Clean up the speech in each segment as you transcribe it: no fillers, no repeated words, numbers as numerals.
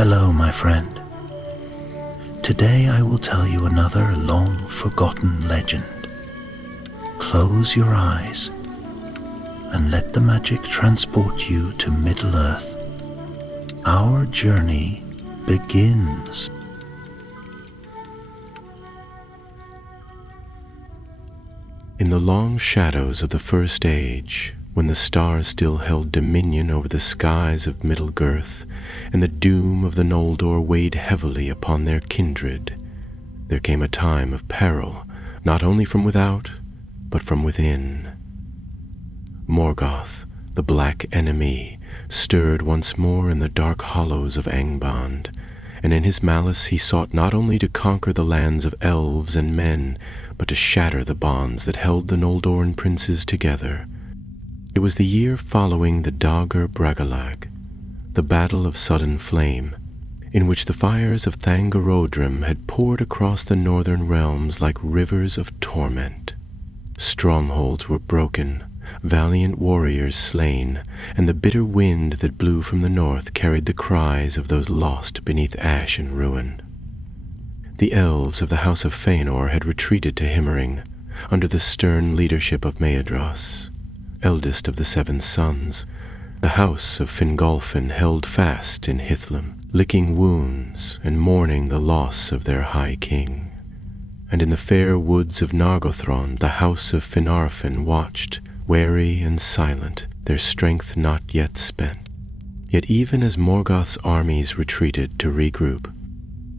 Hello, my friend. Today I will tell you another long-forgotten legend. Close your eyes and let the magic transport you to Middle-earth. Our journey begins. In the long shadows of the First Age, when the stars still held dominion over the skies of Middle-earth, and the doom of the Noldor weighed heavily upon their kindred, there came a time of peril, not only from without, but from within. Morgoth, the black enemy, stirred once more in the dark hollows of Angband, and in his malice he sought not only to conquer the lands of elves and men, but to shatter the bonds that held the Noldoran princes together. It was the year following the Dagor Bragalag, the Battle of Sudden Flame, in which the fires of Thangorodrim had poured across the northern realms like rivers of torment. Strongholds were broken, valiant warriors slain, and the bitter wind that blew from the north carried the cries of those lost beneath ash and ruin. The elves of the House of Fëanor had retreated to Himmering, under the stern leadership of Maedhros, eldest of the seven sons. The house of Fingolfin held fast in Hithlum, licking wounds and mourning the loss of their high king. And in the fair woods of Nargothrond the house of Finarfin watched, wary and silent, their strength not yet spent. Yet even as Morgoth's armies retreated to regroup,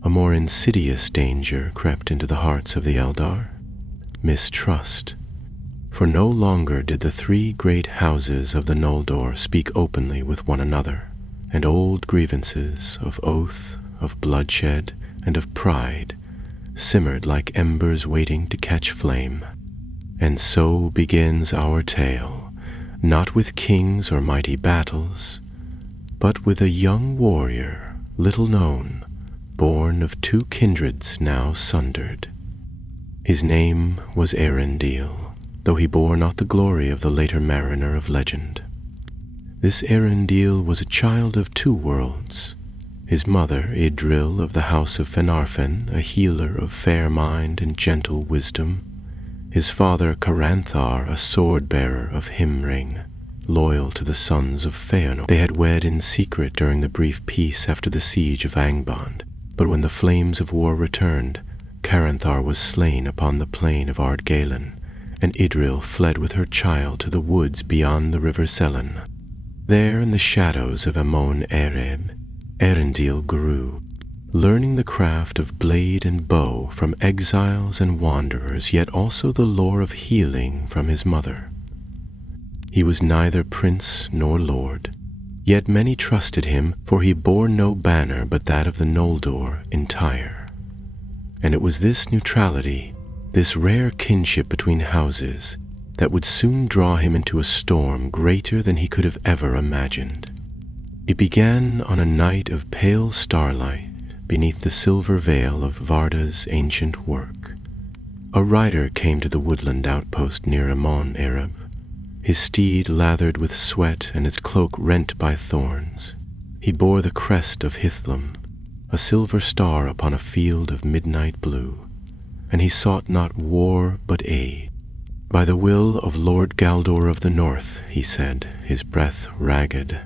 a more insidious danger crept into the hearts of the Eldar: mistrust. For no longer did the three great houses of the Noldor speak openly with one another, and old grievances of oath, of bloodshed, and of pride simmered like embers waiting to catch flame. And so begins our tale, not with kings or mighty battles, but with a young warrior, little known, born of two kindreds now sundered. His name was Eärendil, though he bore not the glory of the later mariner of legend. This Eärendil was a child of two worlds. His mother, Idril of the House of Finarfin, a healer of fair mind and gentle wisdom. His father, Caranthar, a sword-bearer of Himring, loyal to the sons of Fëanor. They had wed in secret during the brief peace after the siege of Angband, but when the flames of war returned, Caranthar was slain upon the plain of Ardgalen, and Idril fled with her child to the woods beyond the river Selen. There in the shadows of Amon Ereb, Eärendil grew, learning the craft of blade and bow from exiles and wanderers, yet also the lore of healing from his mother. He was neither prince nor lord, yet many trusted him, for he bore no banner but that of the Noldor entire. And it was this neutrality, this rare kinship between houses, that would soon draw him into a storm greater than he could have ever imagined. It began on a night of pale starlight beneath the silver veil of Varda's ancient work. A rider came to the woodland outpost near Amon Ereb, his steed lathered with sweat and his cloak rent by thorns. He bore the crest of Hithlum, a silver star upon a field of midnight blue, and he sought not war but aid. By the will of Lord Galdor of the North, he said, his breath ragged,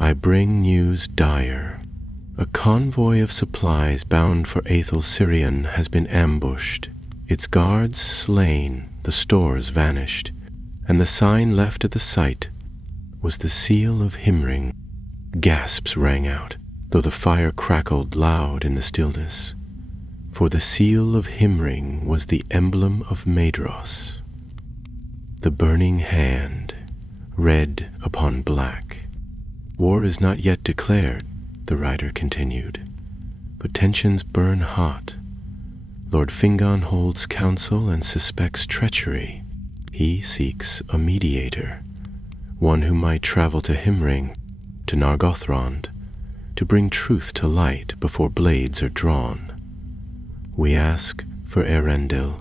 I bring news dire. A convoy of supplies bound for Aethel-Sirion has been ambushed, its guards slain, the stores vanished, and the sign left at the site was the seal of Himring. Gasps rang out, though the fire crackled loud in the stillness, for the seal of Himring was the emblem of Maedhros. The burning hand, red upon black. War is not yet declared, the rider continued, but tensions burn hot. Lord Fingon holds counsel and suspects treachery. He seeks a mediator, one who might travel to Himring, to Nargothrond, to bring truth to light before blades are drawn. We ask for Eärendil.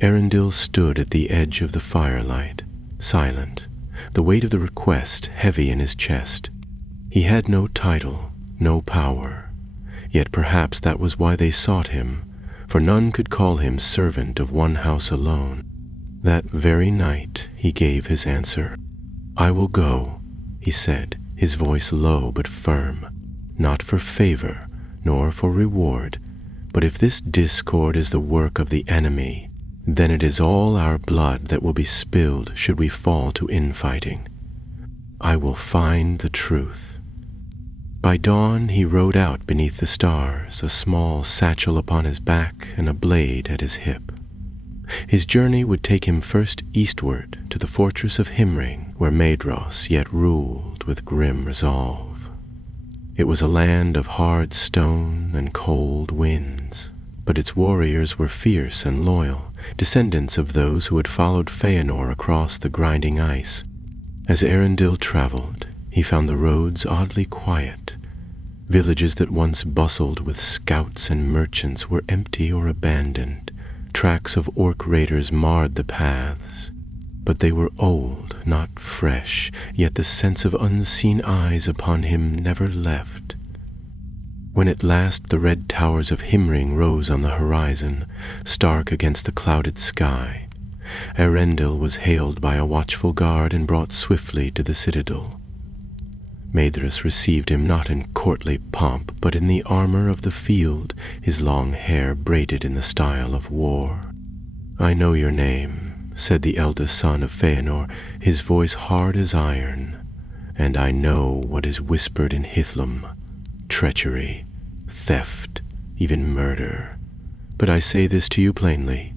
Eärendil stood at the edge of the firelight, silent, the weight of the request heavy in his chest. He had no title, no power. Yet perhaps that was why they sought him, for none could call him servant of one house alone. That very night he gave his answer. "I will go," he said, his voice low but firm, "not for favor, nor for reward, but if this discord is the work of the enemy, then it is all our blood that will be spilled should we fall to infighting. I will find the truth." By dawn he rode out beneath the stars, a small satchel upon his back and a blade at his hip. His journey would take him first eastward to the fortress of Himring, where Maedhros yet ruled with grim resolve. It was a land of hard stone and cold winds, but its warriors were fierce and loyal, descendants of those who had followed Feanor across the grinding ice. As Arundel traveled, he found the roads oddly quiet. Villages that once bustled with scouts and merchants were empty or abandoned. Tracks of orc raiders marred the paths, but they were old, not fresh, yet the sense of unseen eyes upon him never left. When at last the red towers of Himring rose on the horizon, stark against the clouded sky, Arundel was hailed by a watchful guard and brought swiftly to the citadel. Maedhros received him not in courtly pomp, but in the armor of the field, his long hair braided in the style of war. "I know your name," said the eldest son of Feanor, his voice hard as iron, "and I know what is whispered in Hithlum: treachery, theft, even murder. But I say this to you plainly.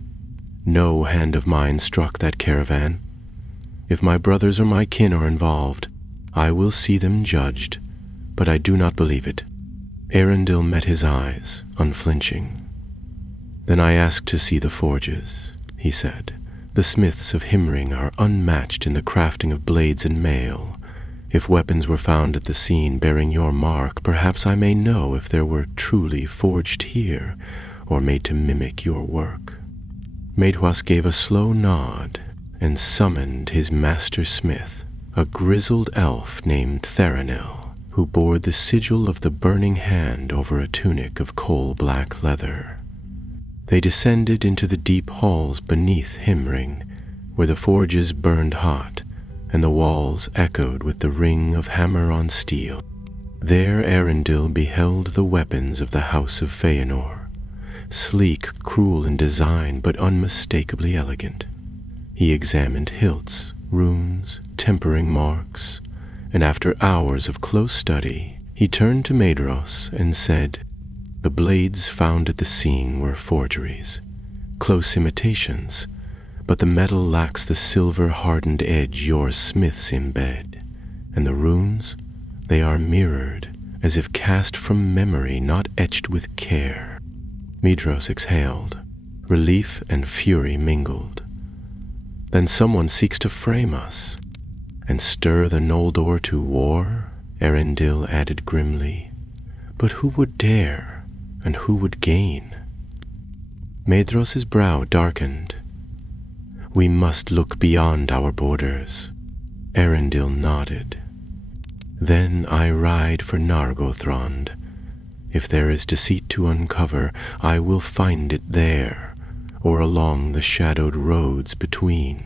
No hand of mine struck that caravan. If my brothers or my kin are involved, I will see them judged, but I do not believe it." Arundel met his eyes, unflinching. "Then I ask to see the forges," he said. "The smiths of Himring are unmatched in the crafting of blades and mail. If weapons were found at the scene bearing your mark, perhaps I may know if there were truly forged here, or made to mimic your work." Maedhros gave a slow nod and summoned his master smith, a grizzled elf named Theranel, who bore the sigil of the burning hand over a tunic of coal-black leather. They descended into the deep halls beneath Himring, where the forges burned hot, and the walls echoed with the ring of hammer on steel. There Arundel beheld the weapons of the House of Feanor, sleek, cruel in design, but unmistakably elegant. He examined hilts, runes, tempering marks, and after hours of close study, he turned to Maedhros and said, "The blades found at the scene were forgeries, close imitations, but the metal lacks the silver-hardened edge your smiths embed, and the runes, they are mirrored, as if cast from memory, not etched with care." Maedhros exhaled. Relief and fury mingled. "Then someone seeks to frame us, and stir the Noldor to war," Arundel added grimly. "But who would dare, and who would gain?" Maedhros's brow darkened. "We must look beyond our borders." Arundel nodded. "Then I ride for Nargothrond. If there is deceit to uncover, I will find it there, or along the shadowed roads between."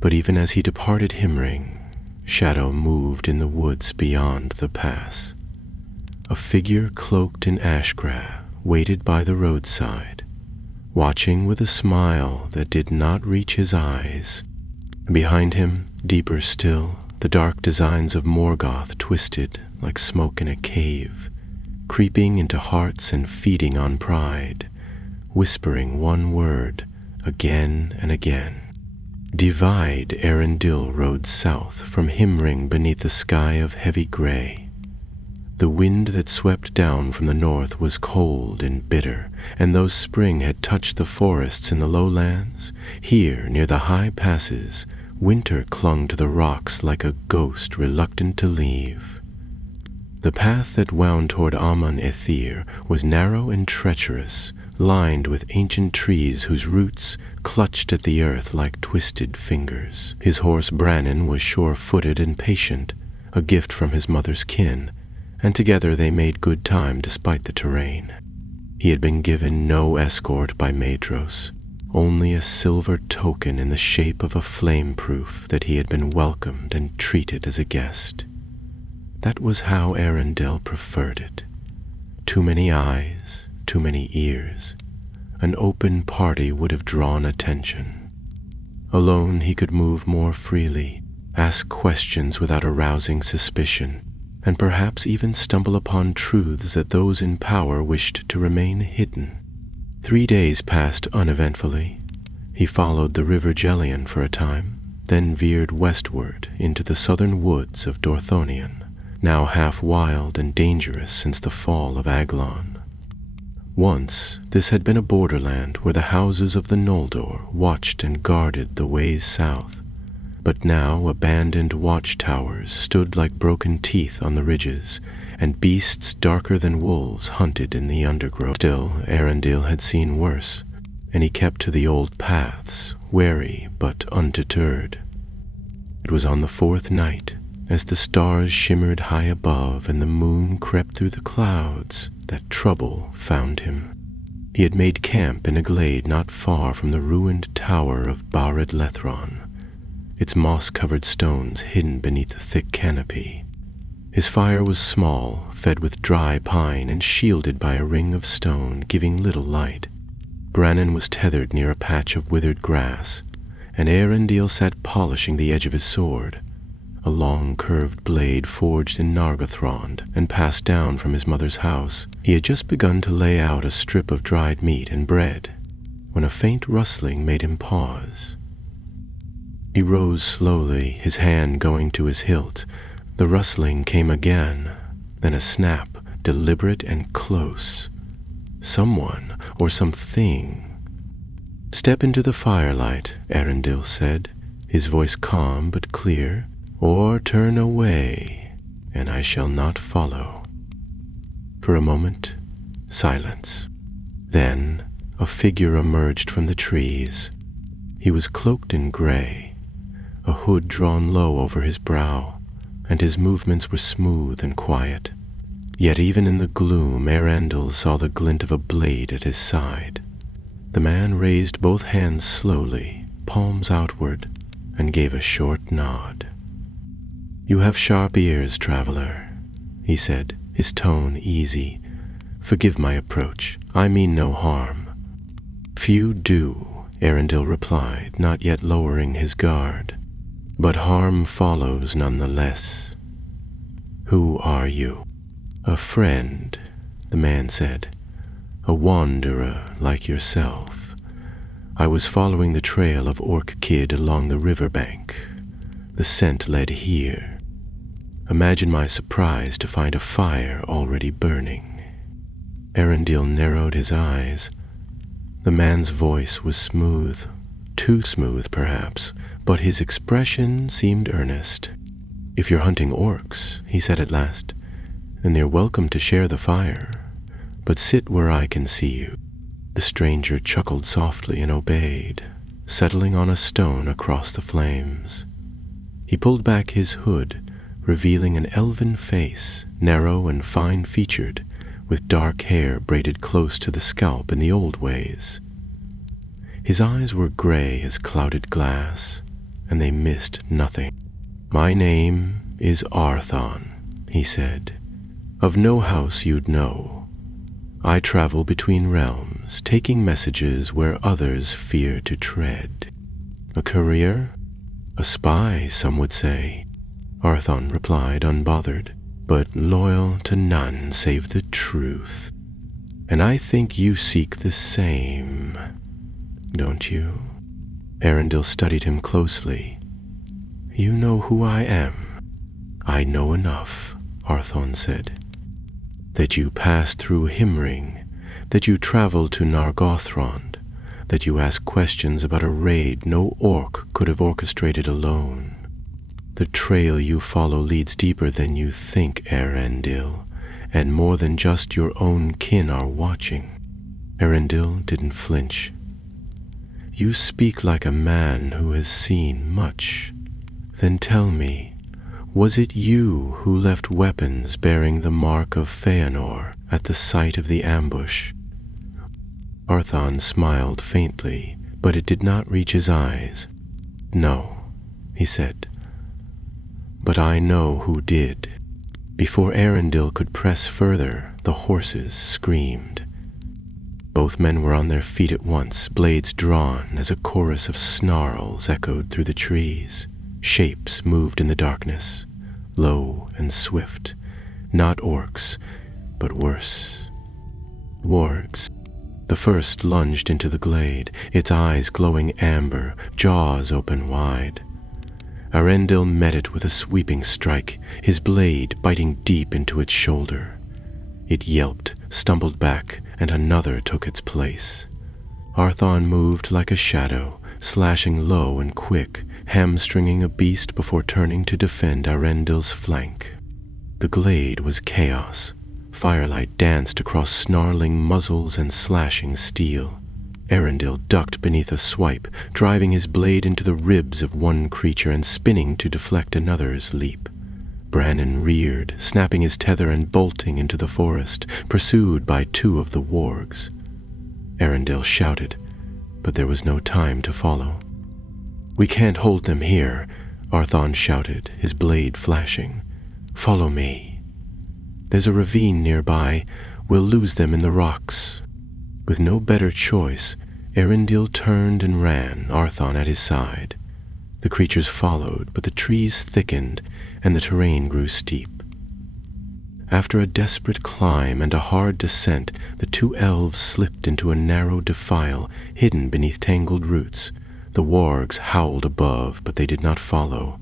But even as he departed Himring, shadow moved in the woods beyond the pass. A figure cloaked in ashgrass waited by the roadside, watching with a smile that did not reach his eyes. Behind him, deeper still, the dark designs of Morgoth twisted like smoke in a cave, creeping into hearts and feeding on pride, whispering one word again and again. Divide Arundel rode south from Himring beneath a sky of heavy gray. The wind that swept down from the north was cold and bitter, and though spring had touched the forests in the lowlands, here near the high passes, winter clung to the rocks like a ghost reluctant to leave. The path that wound toward Amon Ethir was narrow and treacherous, lined with ancient trees whose roots clutched at the earth like twisted fingers. His horse Brannon was sure-footed and patient, a gift from his mother's kin, and together they made good time despite the terrain. He had been given no escort by Maedhros, only a silver token in the shape of a flame proof that he had been welcomed and treated as a guest. That was how Arundel preferred it. Too many eyes, too many ears. An open party would have drawn attention. Alone he could move more freely, ask questions without arousing suspicion, and perhaps even stumble upon truths that those in power wished to remain hidden. 3 days passed uneventfully. He followed the river Gellion for a time, then veered westward into the southern woods of Dorthonion, now half wild and dangerous since the fall of Aglon. Once, this had been a borderland where the houses of the Noldor watched and guarded the ways south, but now abandoned watchtowers stood like broken teeth on the ridges, and beasts darker than wolves hunted in the undergrowth. Still, Arundel had seen worse, and he kept to the old paths, wary but undeterred. It was on the 4th night, as the stars shimmered high above and the moon crept through the clouds, that trouble found him. He had made camp in a glade not far from the ruined tower of Bared Lethron, its moss-covered stones hidden beneath a thick canopy. His fire was small, fed with dry pine and shielded by a ring of stone, giving little light. Brannon was tethered near a patch of withered grass, and Arundel sat polishing the edge of his sword, a long curved blade forged in Nargothrond and passed down from his mother's house. He had just begun to lay out a strip of dried meat and bread, when a faint rustling made him pause. He rose slowly, his hand going to his hilt. The rustling came again, then a snap, deliberate and close. Someone or something. "Step into the firelight," Arundel said, his voice calm but clear, "or turn away, and I shall not follow." For a moment, silence. Then a figure emerged from the trees. He was cloaked in gray, a hood drawn low over his brow, and his movements were smooth and quiet. Yet even in the gloom, Arundel saw the glint of a blade at his side. The man raised both hands slowly, palms outward, and gave a short nod. "You have sharp ears, traveler," he said, his tone easy. "Forgive my approach. I mean no harm." "Few do," Arundel replied, not yet lowering his guard. "But harm follows nonetheless. Who are you?" "A friend," the man said. "A wanderer like yourself. I was following the trail of Orc Kid along the riverbank. The scent led here. Imagine my surprise to find a fire already burning." Arundel narrowed his eyes. The man's voice was smooth, too smooth perhaps, but his expression seemed earnest. "If you're hunting orcs," he said at last, "then they're welcome to share the fire, but sit where I can see you." The stranger chuckled softly and obeyed, settling on a stone across the flames. He pulled back his hood, revealing an elven face, narrow and fine-featured, with dark hair braided close to the scalp in the old ways. His eyes were gray as clouded glass, and they missed nothing. "My name is Arthon," he said. "Of no house you'd know. I travel between realms, taking messages where others fear to tread. A courier? A spy, some would say," Arthon replied, unbothered, "but loyal to none save the truth. And I think you seek the same, don't you?" Arundel studied him closely. "You know who I am." "I know enough," Arthon said. "That you passed through Himring, that you traveled to Nargothrond, that you ask questions about a raid no orc could have orchestrated alone. The trail you follow leads deeper than you think, Arundel, and more than just your own kin are watching." Arundel didn't flinch. "You speak like a man who has seen much. Then tell me, Was it you who left weapons bearing the mark of Feanor at the site of the ambush?" Arthon smiled faintly, but it did not reach his eyes. "No," he said, "but I know who did." Before Arundel could press further, the horses screamed. Both men were on their feet at once, blades drawn as a chorus of snarls echoed through the trees. Shapes moved in the darkness, low and swift, not orcs, but worse. Wargs. The first lunged into the glade, its eyes glowing amber, jaws open wide. Arundel met it with a sweeping strike, his blade biting deep into its shoulder. It yelped, stumbled back, and another took its place. Arthon moved like a shadow, slashing low and quick, hamstringing a beast before turning to defend Arendel's flank. The glade was chaos. Firelight danced across snarling muzzles and slashing steel. Arundel ducked beneath a swipe, driving his blade into the ribs of one creature and spinning to deflect another's leap. Brannon reared, snapping his tether and bolting into the forest, pursued by two of the wargs. Arundel shouted, but there was no time to follow. "We can't hold them here," Arthon shouted, his blade flashing. "Follow me. There's a ravine nearby. We'll lose them in the rocks." With no better choice, Arundel turned and ran, Arthon at his side. The creatures followed, but the trees thickened and the terrain grew steep. After a desperate climb and a hard descent, the two elves slipped into a narrow defile hidden beneath tangled roots. The wargs howled above, but they did not follow.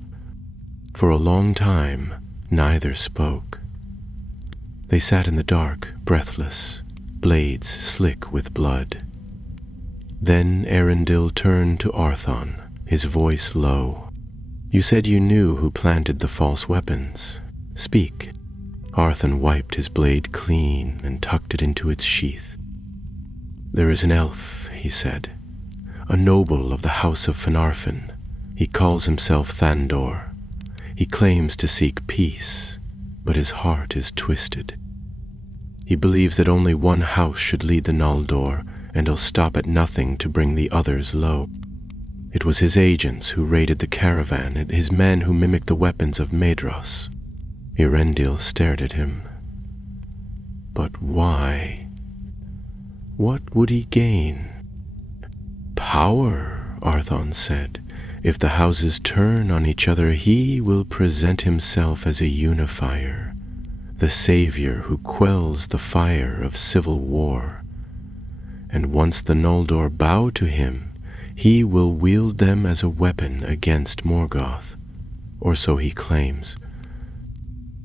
For a long time, neither spoke. They sat in the dark, breathless, blades slick with blood. Then Arundel turned to Arthon, his voice low. "You said you knew who planted the false weapons. Speak." Arthon wiped his blade clean and tucked it into its sheath. "There is an elf," he said, "a noble of the house of Finarfin. He calls himself Thandor. He claims to seek peace, but his heart is twisted. He believes that only one house should lead the Noldor, and he'll stop at nothing to bring the others low. It was his agents who raided the caravan, and his men who mimicked the weapons of Maedhros." Arundel stared at him. "But why? What would he gain?" "Power," Arthon said. "If the houses turn on each other, he will present himself as a unifier, the savior who quells the fire of civil war. And once the Noldor bow to him, he will wield them as a weapon against Morgoth, or so he claims."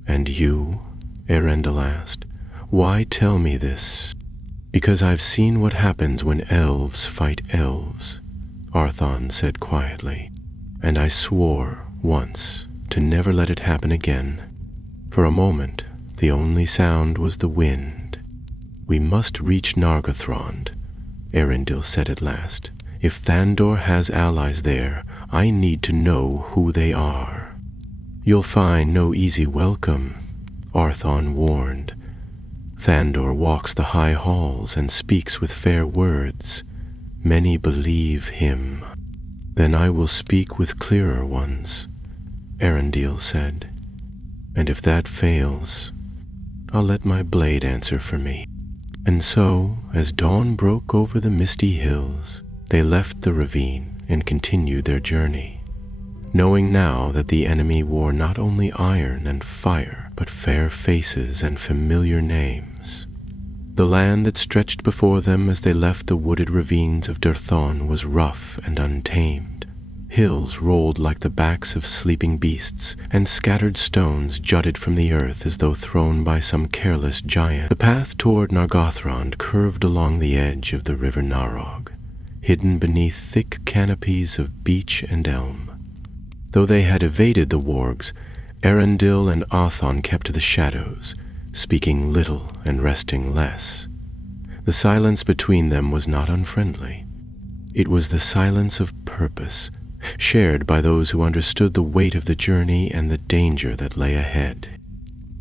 "And you?" Arundel asked. "Why tell me this?" "Because I've seen what happens when elves fight elves," Arthon said quietly. "And I swore once to never let it happen again." For a moment, the only sound was the wind. "We must reach Nargothrond," Arundel said at last. "If Thandor has allies there, I need to know who they are." "You'll find no easy welcome," Arthon warned. "Thandor walks the high halls and speaks with fair words. Many believe him." "Then I will speak with clearer ones," Arundel said. "And if that fails, I'll let my blade answer for me." And so, as dawn broke over the misty hills, they left the ravine and continued their journey, knowing now that the enemy wore not only iron and fire, but fair faces and familiar names. The land that stretched before them as they left the wooded ravines of Durthon was rough and untamed. Hills rolled like the backs of sleeping beasts, and scattered stones jutted from the earth as though thrown by some careless giant. The path toward Nargothrond curved along the edge of the river Narog, hidden beneath thick canopies of beech and elm. Though they had evaded the wargs, Arundel and Arthon kept to the shadows, speaking little and resting less. The silence between them was not unfriendly. It was the silence of purpose, shared by those who understood the weight of the journey and the danger that lay ahead.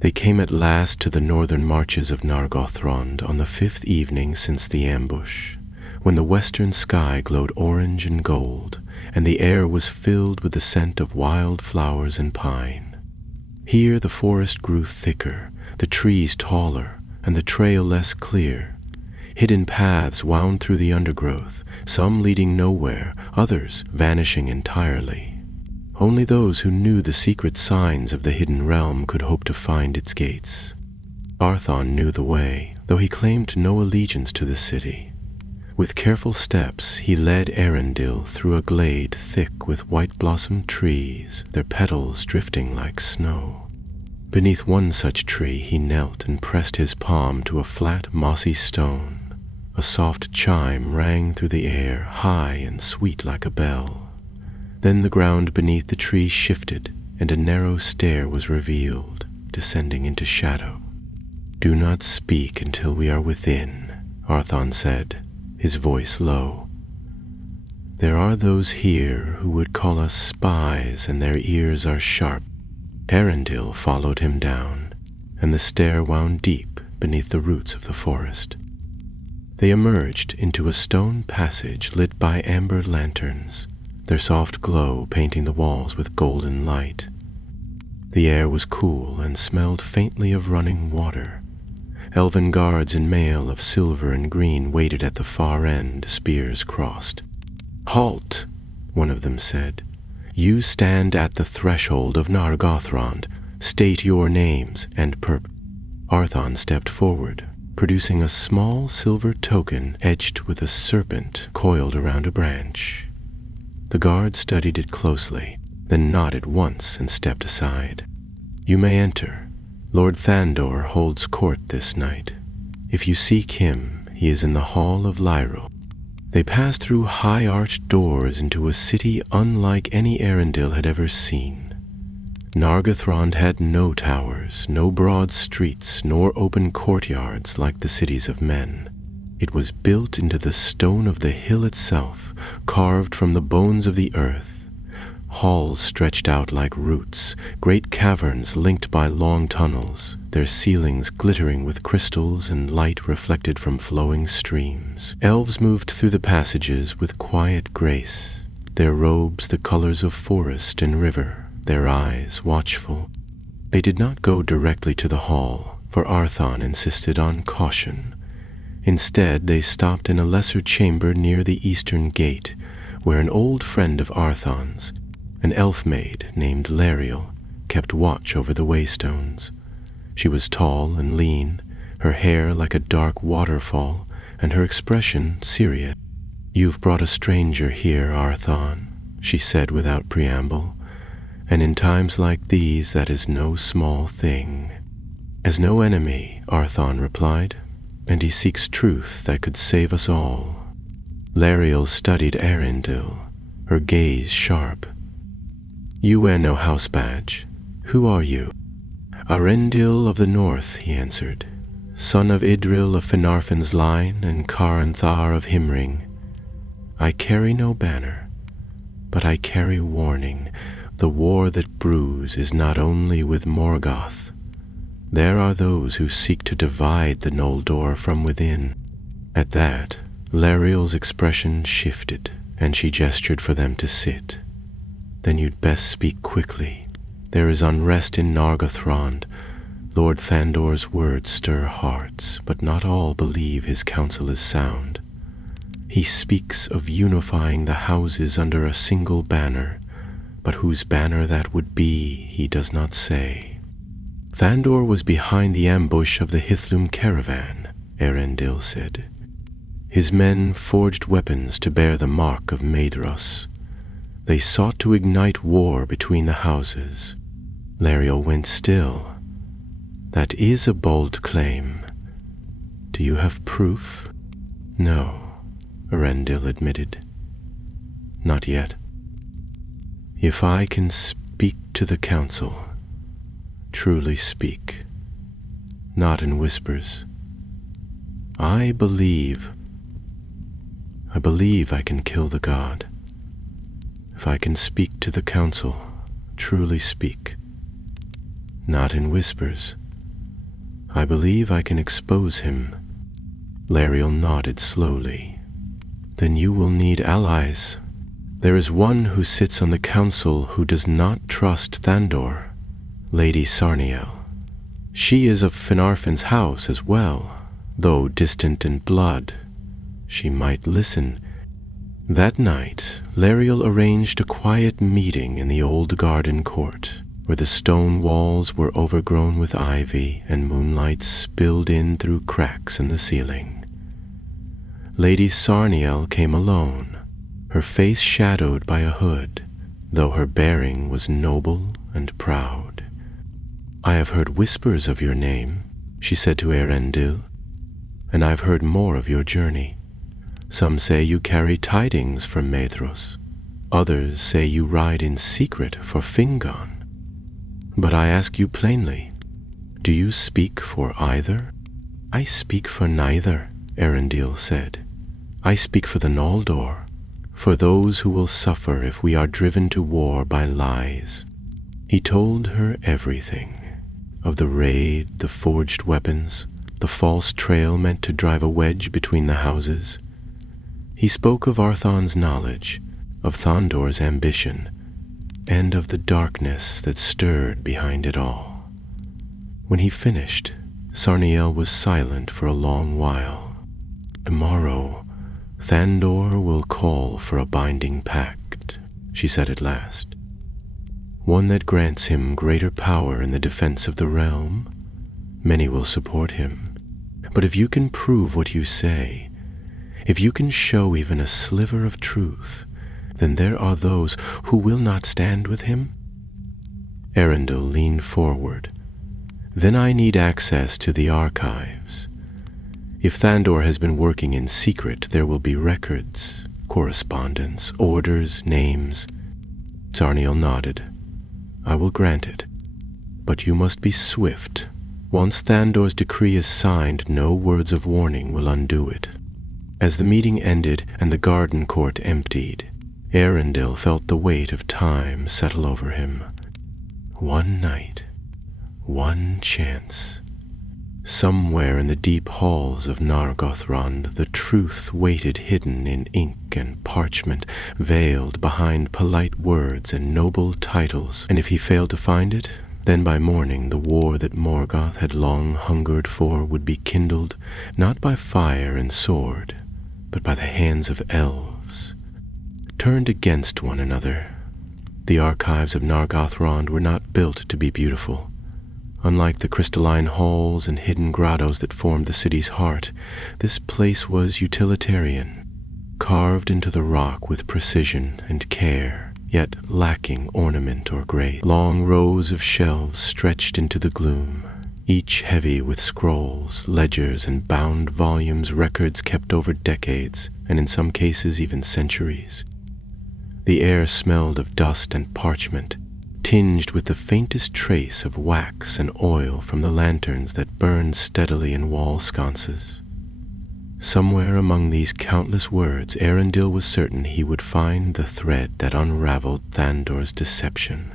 They came at last to the northern marches of Nargothrond on the 5th evening since the ambush, when the western sky glowed orange and gold, and the air was filled with the scent of wild flowers and pine. Here the forest grew thicker, the trees taller, and the trail less clear. Hidden paths wound through the undergrowth, some leading nowhere, others vanishing entirely. Only those who knew the secret signs of the hidden realm could hope to find its gates. Arthon knew the way, though he claimed no allegiance to the city. With careful steps, he led Arundel through a glade thick with white-blossomed trees, their petals drifting like snow. Beneath one such tree he knelt and pressed his palm to a flat, mossy stone. A soft chime rang through the air, high and sweet like a bell. Then the ground beneath the tree shifted, and a narrow stair was revealed, descending into shadow. "Do not speak until we are within," Arthon said, his voice low. "There are those here who would call us spies, and their ears are sharp." Arundel followed him down, and the stair wound deep beneath the roots of the forest. They emerged into a stone passage lit by amber lanterns, their soft glow painting the walls with golden light. The air was cool and smelled faintly of running water. Elven guards in mail of silver and green waited at the far end, spears crossed. "Halt," one of them said. "You stand at the threshold of Nargothrond. State your names and purpose." Arthon stepped forward, producing a small silver token edged with a serpent coiled around a branch. The guard studied it closely, then nodded once and stepped aside. "You may enter. Lord Thandor holds court this night. If you seek him, he is in the hall of Lyril." They passed through high-arched doors into a city unlike any Arundel had ever seen. Nargothrond had no towers, no broad streets, nor open courtyards like the cities of men. It was built into the stone of the hill itself, carved from the bones of the earth. Halls stretched out like roots, great caverns linked by long tunnels, their ceilings glittering with crystals and light reflected from flowing streams. Elves moved through the passages with quiet grace, their robes the colors of forest and river, their eyes watchful. They did not go directly to the hall, for Arthon insisted on caution. Instead, they stopped in a lesser chamber near the eastern gate, where an old friend of Arthon's, an elf maid named Lariel, kept watch over the waystones. She was tall and lean, her hair like a dark waterfall, and her expression serious. "You've brought a stranger here, Arthon," she said without preamble, "and in times like these that is no small thing." "As no enemy," Arthon replied, "and he seeks truth that could save us all." Lariel studied Arundel, her gaze sharp. "You wear no house badge. Who are you?" "Arundel of the North," he answered, "son of Idril of Finarfin's line and Caranthar of Himring. I carry no banner, but I carry warning. The war that brews is not only with Morgoth. There are those who seek to divide the Noldor from within." At that, Lariel's expression shifted, and she gestured for them to sit. "Then you'd best speak quickly. There is unrest in Nargothrond. Lord Thandor's words stir hearts, but not all believe his counsel is sound. He speaks of unifying the houses under a single banner, but whose banner that would be, he does not say." "Thandor was behind the ambush of the Hithlum caravan," Arundel said. "His men forged weapons to bear the mark of Maedhros. They sought to ignite war between the houses." Lariel went still. "That is a bold claim. Do you have proof?" "No," Arundel admitted. "Not yet. If I can speak to the council, truly speak, not in whispers, I believe I can kill the god. If I can speak to the council, truly speak, not in whispers, I believe I can expose him. Lariel nodded slowly. Then you will need allies. There is one who sits on the council who does not trust Thandor, Lady Sarniel. She is of Finarfin's house as well, though distant in blood. She might listen. That night, Lariel arranged a quiet meeting in the old garden court, where the stone walls were overgrown with ivy and moonlight spilled in through cracks in the ceiling. Lady Sarniel came alone, her face shadowed by a hood, though her bearing was noble and proud. "I have heard whispers of your name," she said to Eärendil, "and I've heard more of your journey. Some say you carry tidings from Maedhros. Others say you ride in secret for Fingon. But I ask you plainly, do you speak for either?" "I speak for neither," Eärendil said. "I speak for the Noldor, for those who will suffer if we are driven to war by lies." He told her everything, of the raid, the forged weapons, the false trail meant to drive a wedge between the houses. He spoke of Arthon's knowledge, of Thandor's ambition, and of the darkness that stirred behind it all. When he finished, Sarniel was silent for a long while. "Tomorrow, Thandor will call for a binding pact," she said at last. "One that grants him greater power in the defense of the realm. Many will support him. But if you can prove what you say, if you can show even a sliver of truth, then there are those who will not stand with him." Eärendil leaned forward. "Then I need access to the archives. If Thandor has been working in secret, there will be records, correspondence, orders, names." Sarniel nodded. "I will grant it. But you must be swift. Once Thandor's decree is signed, no words of warning will undo it." As the meeting ended and the garden court emptied, Eärendil felt the weight of time settle over him. One night, one chance. Somewhere in the deep halls of Nargothrond, the truth waited hidden in ink and parchment, veiled behind polite words and noble titles, and if he failed to find it, then by morning the war that Morgoth had long hungered for would be kindled, not by fire and sword, but by the hands of elves, turned against one another. The archives of Nargothrond were not built to be beautiful. Unlike the crystalline halls and hidden grottos that formed the city's heart, this place was utilitarian, carved into the rock with precision and care, yet lacking ornament or grace. Long rows of shelves stretched into the gloom, each heavy with scrolls, ledgers, and bound volumes, records kept over decades, and in some cases even centuries. The air smelled of dust and parchment, tinged with the faintest trace of wax and oil from the lanterns that burned steadily in wall sconces. Somewhere among these countless words, Eärendil was certain he would find the thread that unraveled Thandor's deception.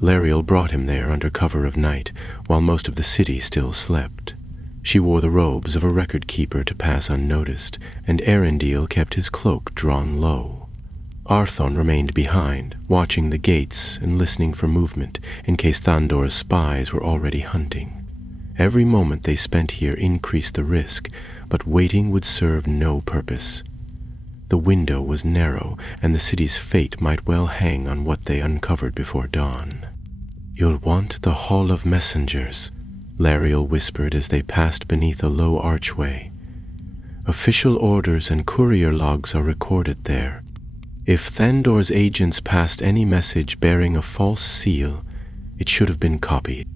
Lariel brought him there under cover of night, while most of the city still slept. She wore the robes of a record-keeper to pass unnoticed, and Eärendil kept his cloak drawn low. Arthon remained behind, watching the gates and listening for movement, in case Thandor's spies were already hunting. Every moment they spent here increased the risk, but waiting would serve no purpose. The window was narrow, and the city's fate might well hang on what they uncovered before dawn. "You'll want the Hall of Messengers," Lariel whispered as they passed beneath a low archway. "Official orders and courier logs are recorded there. If Thandor's agents passed any message bearing a false seal, it should have been copied."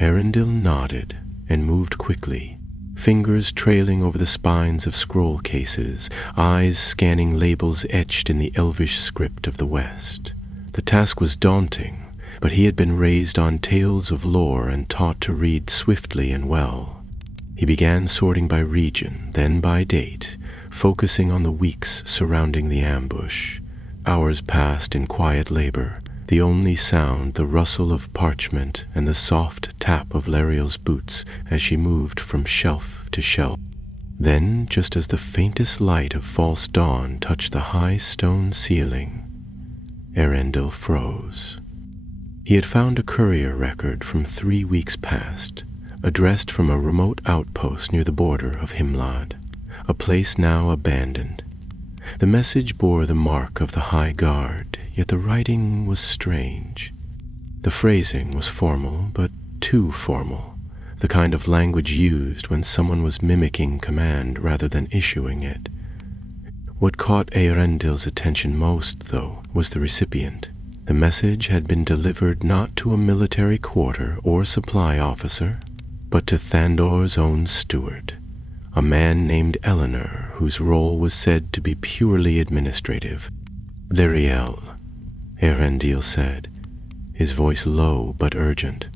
Eärendil nodded and moved quickly, fingers trailing over the spines of scroll cases, eyes scanning labels etched in the elvish script of the West. The task was daunting, but he had been raised on tales of lore and taught to read swiftly and well. He began sorting by region, then by date, focusing on the weeks surrounding the ambush. hours passed in quiet labor, the only sound the rustle of parchment and the soft tap of Lariel's boots as she moved from shelf to shelf. Then, just as the faintest light of false dawn touched the high stone ceiling, Eärendil froze. He had found a courier record from 3 weeks past, addressed from a remote outpost near the border of Himlad, a place now abandoned. The message bore the mark of the High Guard, yet the writing was strange. The phrasing was formal, but too formal, the kind of language used when someone was mimicking command rather than issuing it. What caught Eärendil's attention most, though, was the recipient. The message had been delivered not to a military quarter or supply officer, but to Thandor's own steward, a man named Eleanor, whose role was said to be purely administrative. "Lariel," Eärendil said, his voice low but urgent.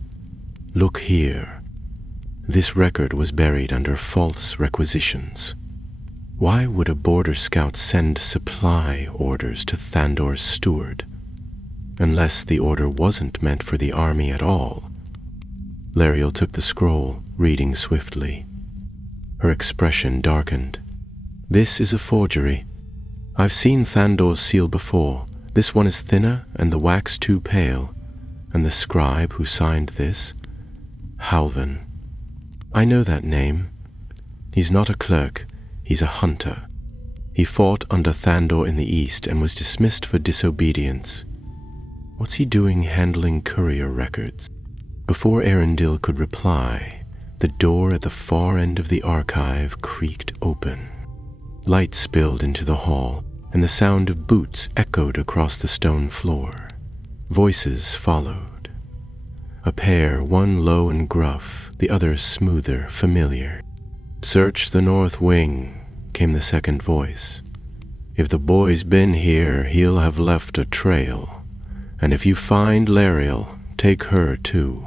"Look here. This record was buried under false requisitions. Why would a border scout send supply orders to Thandor's steward? Unless the order wasn't meant for the army at all." Lariel took the scroll, reading swiftly. Her expression darkened. "This is a forgery. I've seen Thandor's seal before. This one is thinner and the wax too pale. And the scribe who signed this? Halvan. I know that name. He's not a clerk, he's a hunter. He fought under Thandor in the east and was dismissed for disobedience. What's he doing handling courier records?" Before Eärendil could reply, the door at the far end of the archive creaked open. Light spilled into the hall, and the sound of boots echoed across the stone floor. Voices followed. A pair, one low and gruff, the other smoother, familiar. "Search the north wing," came the second voice. "If the boy's been here, he'll have left a trail. And if you find Lariel, take her too.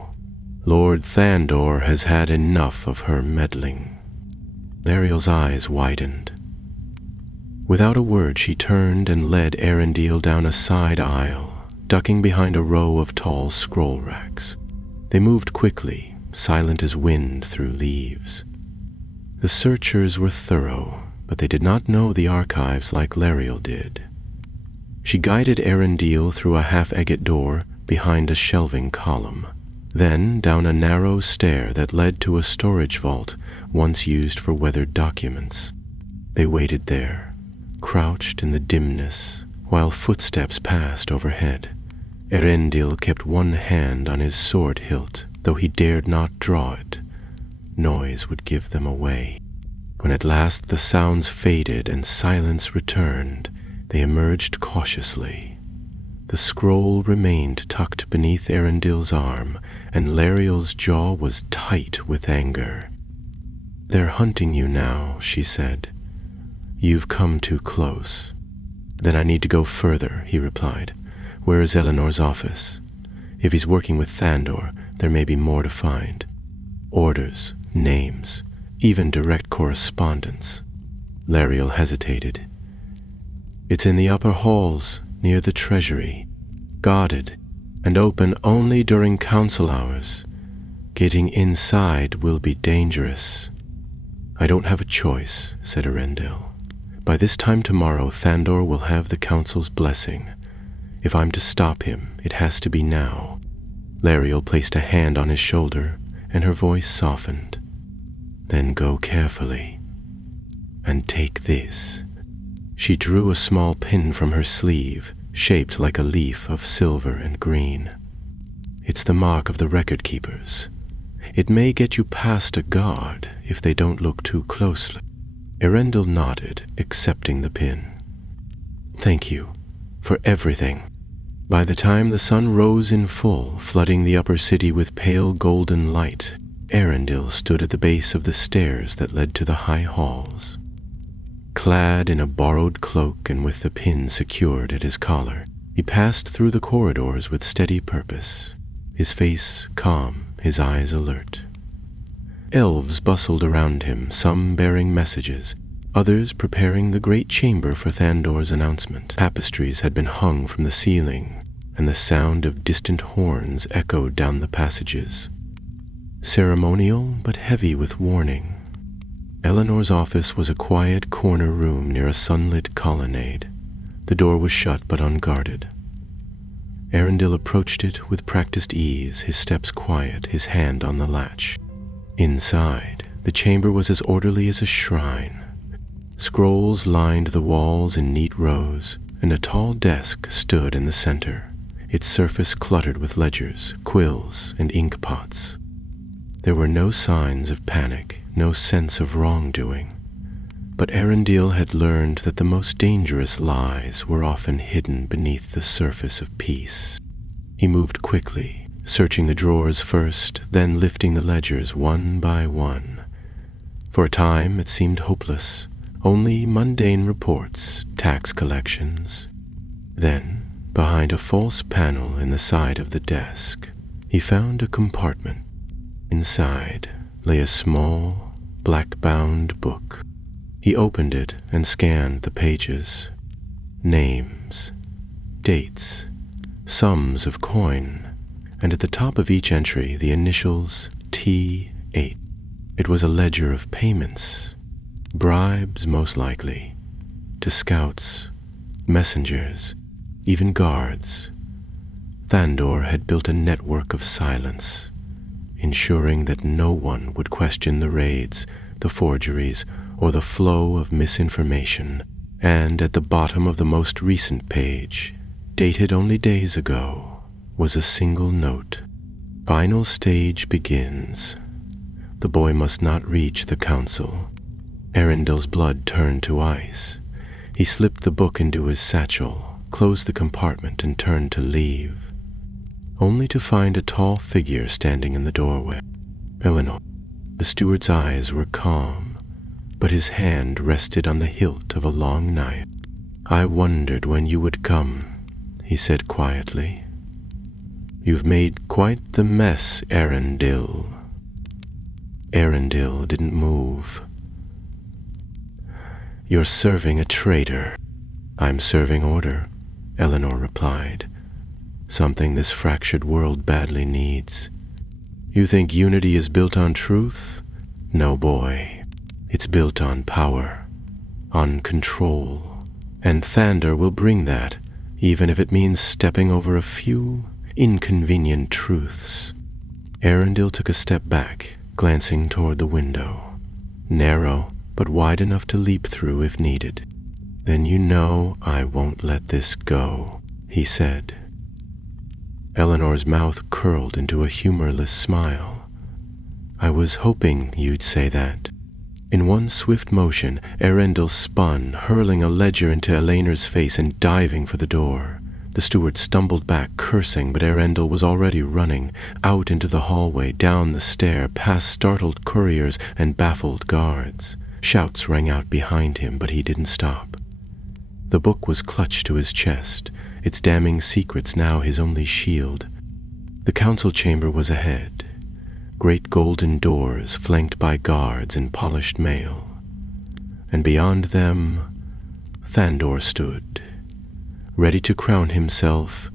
Lord Thandor has had enough of her meddling." Lariel's eyes widened. Without a word, she turned and led Eärendil down a side aisle, ducking behind a row of tall scroll racks. They moved quickly, silent as wind through leaves. The searchers were thorough, but they did not know the archives like Lariel did. She guided Eärendil through a half-agate door behind a shelving column, then down a narrow stair that led to a storage vault once used for weathered documents. They waited there, crouched in the dimness, while footsteps passed overhead. Eärendil kept one hand on his sword hilt, though he dared not draw it. Noise would give them away. When at last the sounds faded and silence returned, they emerged cautiously. The scroll remained tucked beneath Eärendil's arm, and Lariel's jaw was tight with anger. "They're hunting you now," she said. "You've come too close." "Then I need to go further," he replied. "Where is Eleanor's office? If he's working with Thandor, there may be more to find. Orders, names, even direct correspondence." Lariel hesitated. "It's in the upper halls, near the treasury, guarded, and open only during council hours. Getting inside will be dangerous." "I don't have a choice," said Eärendil. "By this time tomorrow, Thandor will have the council's blessing. If I'm to stop him, it has to be now." Lariel placed a hand on his shoulder, and her voice softened. "Then go carefully. And take this." She drew a small pin from her sleeve, shaped like a leaf of silver and green. "It's the mark of the record keepers. It may get you past a guard if they don't look too closely." Eärendil nodded, accepting the pin. "Thank you for everything." By the time the sun rose in full, flooding the upper city with pale golden light, Eärendil stood at the base of the stairs that led to the high halls. Clad in a borrowed cloak and with the pin secured at his collar, he passed through the corridors with steady purpose, his face calm, his eyes alert. Elves bustled around him, some bearing messages, others preparing the great chamber for Thandor's announcement. Tapestries had been hung from the ceiling, and the sound of distant horns echoed down the passages. Ceremonial, but heavy with warning. Eleanor's office was a quiet corner room near a sunlit colonnade. The door was shut but unguarded. Arundel approached it with practiced ease, his steps quiet, his hand on the latch. Inside, the chamber was as orderly as a shrine. Scrolls lined the walls in neat rows, and a tall desk stood in the center, its surface cluttered with ledgers, quills, and ink pots. There were no signs of panic, no sense of wrongdoing, but Arundel had learned that the most dangerous lies were often hidden beneath the surface of peace. He moved quickly, searching the drawers first, then lifting the ledgers one by one. For a time it seemed hopeless, only mundane reports, tax collections. Then, behind a false panel in the side of the desk, he found a compartment. Inside lay a small, black-bound book. He opened it and scanned the pages. Names, dates, sums of coin, and at the top of each entry the initials T8. It was a ledger of payments, bribes most likely, to scouts, messengers, even guards. Thandor had built a network of silence, ensuring that no one would question the raids, the forgeries, or the flow of misinformation. And at the bottom of the most recent page, dated only days ago, was a single note. Final stage begins. The boy must not reach the council. Arendel's blood turned to ice. He slipped the book into his satchel, closed the compartment, and turned to leave, only to find a tall figure standing in the doorway. Eleanor. The steward's eyes were calm, but his hand rested on the hilt of a long knife. "I wondered when you would come," he said quietly. "You've made quite the mess, Arundel." Arundel didn't move. "You're serving a traitor." "I'm serving order," Eleanor replied. "Something this fractured world badly needs. You think unity is built on truth? No, boy. It's built on power, on control. And Thandor will bring that, even if it means stepping over a few inconvenient truths." Arundel took a step back, glancing toward the window. Narrow, but wide enough to leap through if needed. "Then you know I won't let this go," he said. Eleanor's mouth curled into a humorless smile. "I was hoping you'd say that." In one swift motion, Arundel spun, hurling a ledger into Eleanor's face and diving for the door. The steward stumbled back, cursing, but Arundel was already running, out into the hallway, down the stair, past startled couriers and baffled guards. Shouts rang out behind him, but he didn't stop. The book was clutched to his chest, its damning secrets now his only shield. The council chamber was ahead, great golden doors flanked by guards in polished mail. And beyond them, Thandor stood, ready to crown himself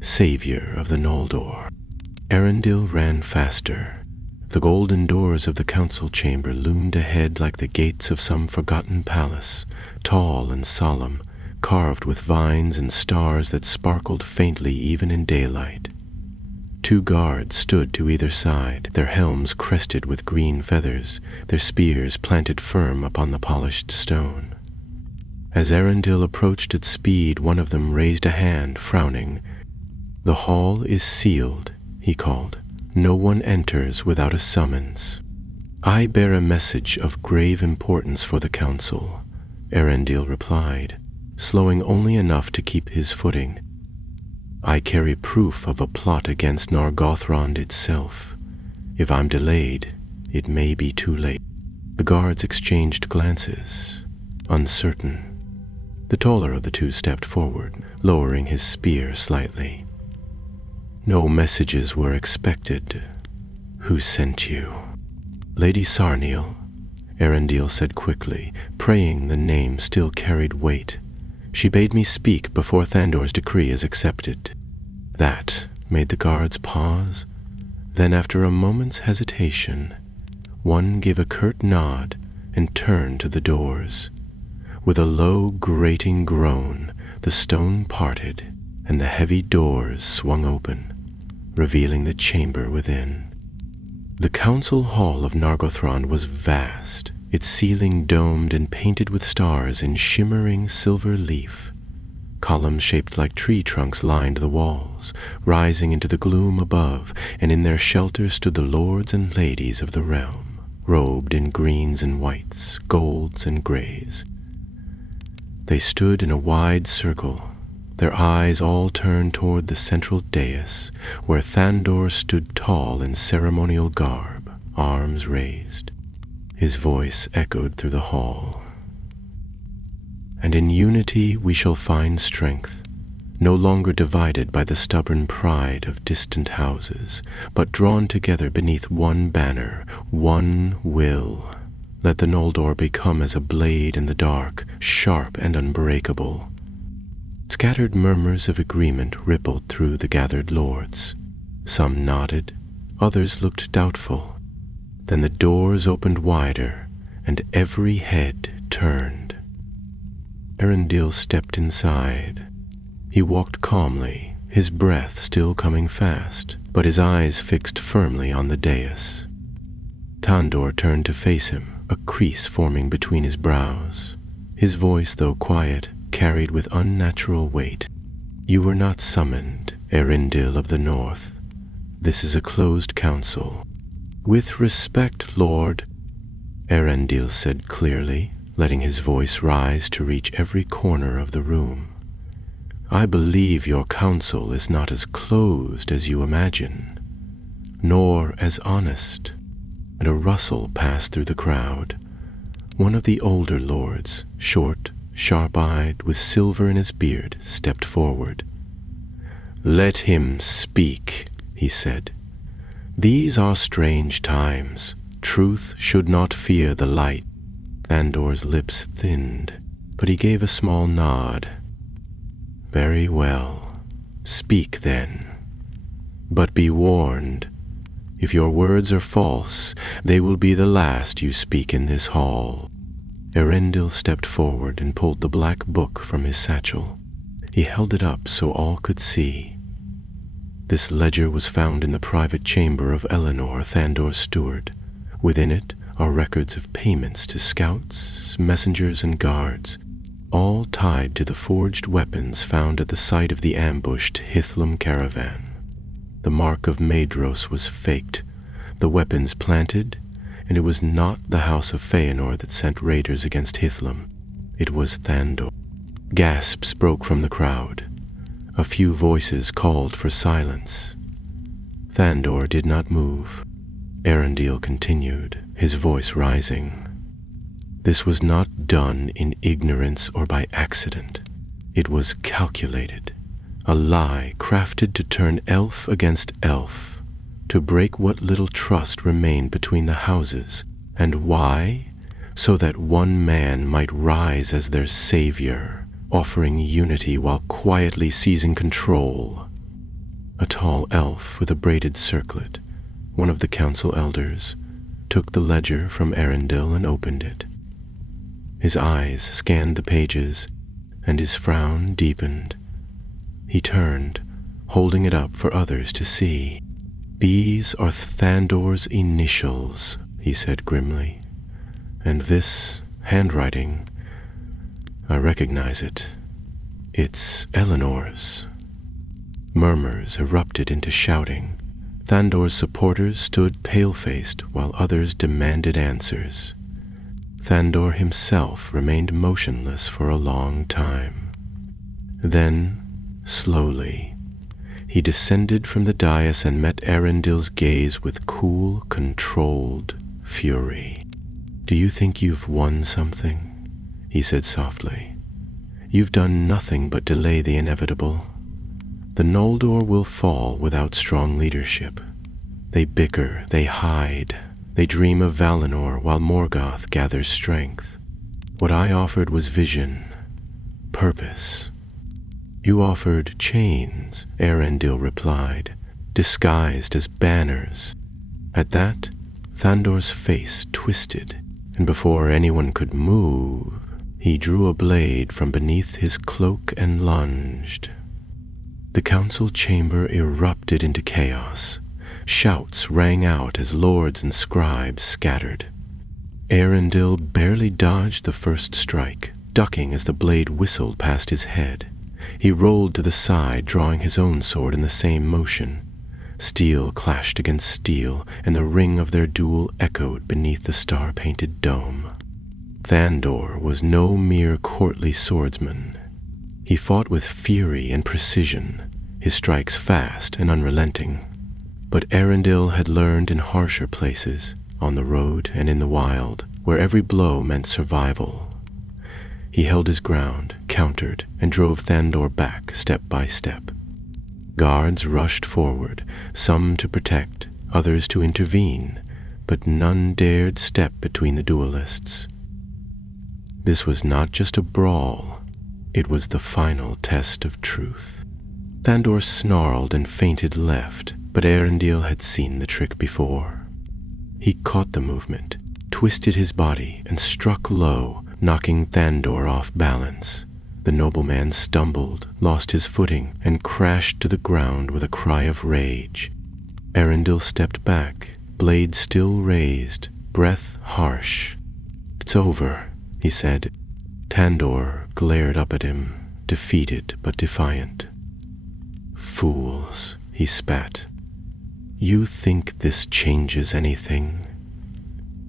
savior of the Noldor. Arundel ran faster. The golden doors of the council chamber loomed ahead like the gates of some forgotten palace, tall and solemn, carved with vines and stars that sparkled faintly even in daylight. 2 guards stood to either side, their helms crested with green feathers, their spears planted firm upon the polished stone. As Arundel approached at speed, one of them raised a hand, frowning. "The hall is sealed," he called. "No one enters without a summons." "I bear a message of grave importance for the council," Arundel replied, slowing only enough to keep his footing. "I carry proof of a plot against Nargothrond itself. If I'm delayed, it may be too late." The guards exchanged glances, uncertain. The taller of the 2 stepped forward, lowering his spear slightly. "No messages were expected. Who sent you?" "Lady Sarniel," Arundel said quickly, praying the name still carried weight. She bade me speak before Thandor's decree is accepted. That made the guards pause. Then, after a moment's hesitation, one gave a curt nod and turned to the doors. With a low, grating groan, the stone parted, and the heavy doors swung open, revealing the chamber within. The council hall of Nargothrond was vast, its ceiling domed and painted with stars in shimmering silver leaf. Columns shaped like tree trunks lined the walls, rising into the gloom above, and in their shelter stood the lords and ladies of the realm, robed in greens and whites, golds and grays. They stood in a wide circle, their eyes all turned toward the central dais, where Thandor stood tall in ceremonial garb, arms raised. His voice echoed through the hall. And in unity we shall find strength, no longer divided by the stubborn pride of distant houses, but drawn together beneath one banner, one will. Let the Noldor become as a blade in the dark, sharp and unbreakable. Scattered murmurs of agreement rippled through the gathered lords. Some nodded, others looked doubtful. Then the doors opened wider, and every head turned. Arundel stepped inside. He walked calmly, his breath still coming fast, but his eyes fixed firmly on the dais. Thandor turned to face him, a crease forming between his brows. His voice, though quiet, carried with unnatural weight. You were not summoned, Arundel of the North. This is a closed council. With respect, Lord, Arundel said clearly, letting his voice rise to reach every corner of the room. I believe your counsel is not as closed as you imagine, nor as honest. And a rustle passed through the crowd. One of the older lords, short, sharp-eyed, with silver in his beard, stepped forward. Let him speak, he said. These are strange times. Truth should not fear the light. Thandor's lips thinned, but he gave a small nod. Very well. Speak then. But be warned. If your words are false, they will be the last you speak in this hall. Arundel stepped forward and pulled the black book from his satchel. He held it up so all could see. This ledger was found in the private chamber of Eleanor, Thandor's steward. Within it are records of payments to scouts, messengers, and guards, all tied to the forged weapons found at the site of the ambushed Hithlum caravan. The mark of Maedhros was faked, the weapons planted, and it was not the house of Feanor that sent raiders against Hithlum. It was Thandor. Gasps broke from the crowd. A few voices called for silence. Thandor did not move. Arundel continued, his voice rising. This was not done in ignorance or by accident. It was calculated. A lie crafted to turn elf against elf, to break what little trust remained between the houses. And why? So that one man might rise as their savior, offering unity while quietly seizing control. A tall elf with a braided circlet, one of the council elders, took the ledger from Arundel and opened it. His eyes scanned the pages, and his frown deepened. He turned, holding it up for others to see. These are Thandor's initials, he said grimly. And this handwriting, I recognize it. It's Eleanor's. Murmurs erupted into shouting. Thandor's supporters stood pale-faced while others demanded answers. Thandor himself remained motionless for a long time. Then, slowly, he descended from the dais and met Arundel's gaze with cool, controlled fury. Do you think you've won something? He said softly. You've done nothing but delay the inevitable. The Noldor will fall without strong leadership. They bicker, they hide, They dream of Valinor while Morgoth gathers strength. What I offered was vision, purpose. You offered chains, Arendil replied, disguised as banners. At that, Thandor's face twisted, and before anyone could move, he drew a blade from beneath his cloak and lunged. The council chamber erupted into chaos. Shouts rang out as lords and scribes scattered. Arendil barely dodged the first strike, ducking as the blade whistled past his head. He rolled to the side, drawing his own sword in the same motion. Steel clashed against steel, and the ring of their duel echoed beneath the star-painted dome. Thandor was no mere courtly swordsman. He fought with fury and precision, his strikes fast and unrelenting. But Arendil had learned in harsher places, on the road and in the wild, where every blow meant survival. He held his ground, countered, and drove Thandor back step by step. Guards rushed forward, some to protect, others to intervene, but none dared step between the duelists. This was not just a brawl, it was the final test of truth. Thandor snarled and feinted left, but Arendil had seen the trick before. He caught the movement, twisted his body, and struck low, knocking Thandor off balance. The nobleman stumbled, lost his footing, and crashed to the ground with a cry of rage. Arendil stepped back, blade still raised, breath harsh. "It's over," he said. Thandor glared up at him, defeated but defiant. "Fools," he spat. "You think this changes anything?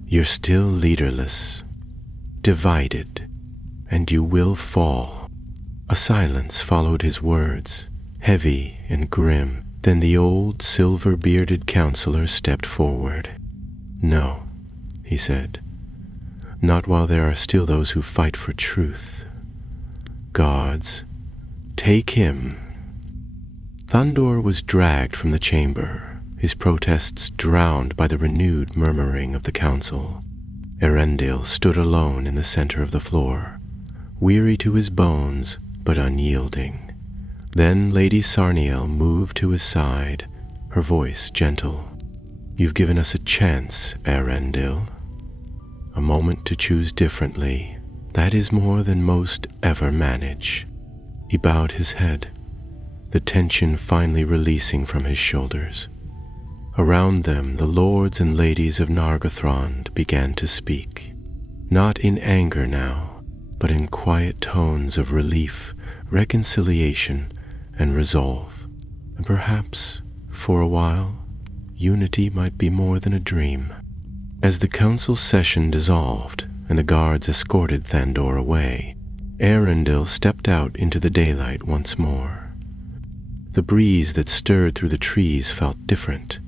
You're still leaderless, divided, and you will fall." A silence followed his words, heavy and grim. Then the old silver-bearded counselor stepped forward. "No," he said, "not while there are still those who fight for truth. Gods, take him." Thandor was dragged from the chamber, his protests drowned by the renewed murmuring of the council. Arendil stood alone in the center of the floor, weary to his bones, but unyielding. Then Lady Sarniel moved to his side, her voice gentle. "You've given us a chance, Arendil. A moment to choose differently. That is more than most ever manage." He bowed his head, the tension finally releasing from his shoulders. Around them, the lords and ladies of Nargothrond began to speak, not in anger now, but in quiet tones of relief, reconciliation, and resolve. And perhaps, for a while, unity might be more than a dream. As the council session dissolved and the guards escorted Thandor away, Arendil stepped out into the daylight once more. The breeze that stirred through the trees felt different,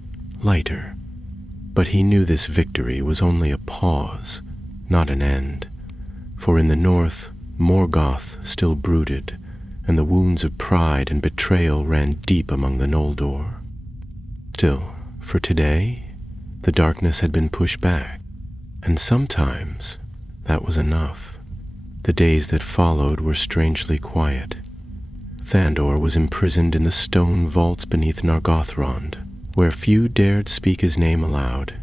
lighter, but he knew this victory was only a pause, not an end, for in the north, Morgoth still brooded, and the wounds of pride and betrayal ran deep among the Noldor. Still, for today, the darkness had been pushed back, and sometimes that was enough. The days that followed were strangely quiet. Thandor was imprisoned in the stone vaults beneath Nargothrond, where few dared speak his name aloud.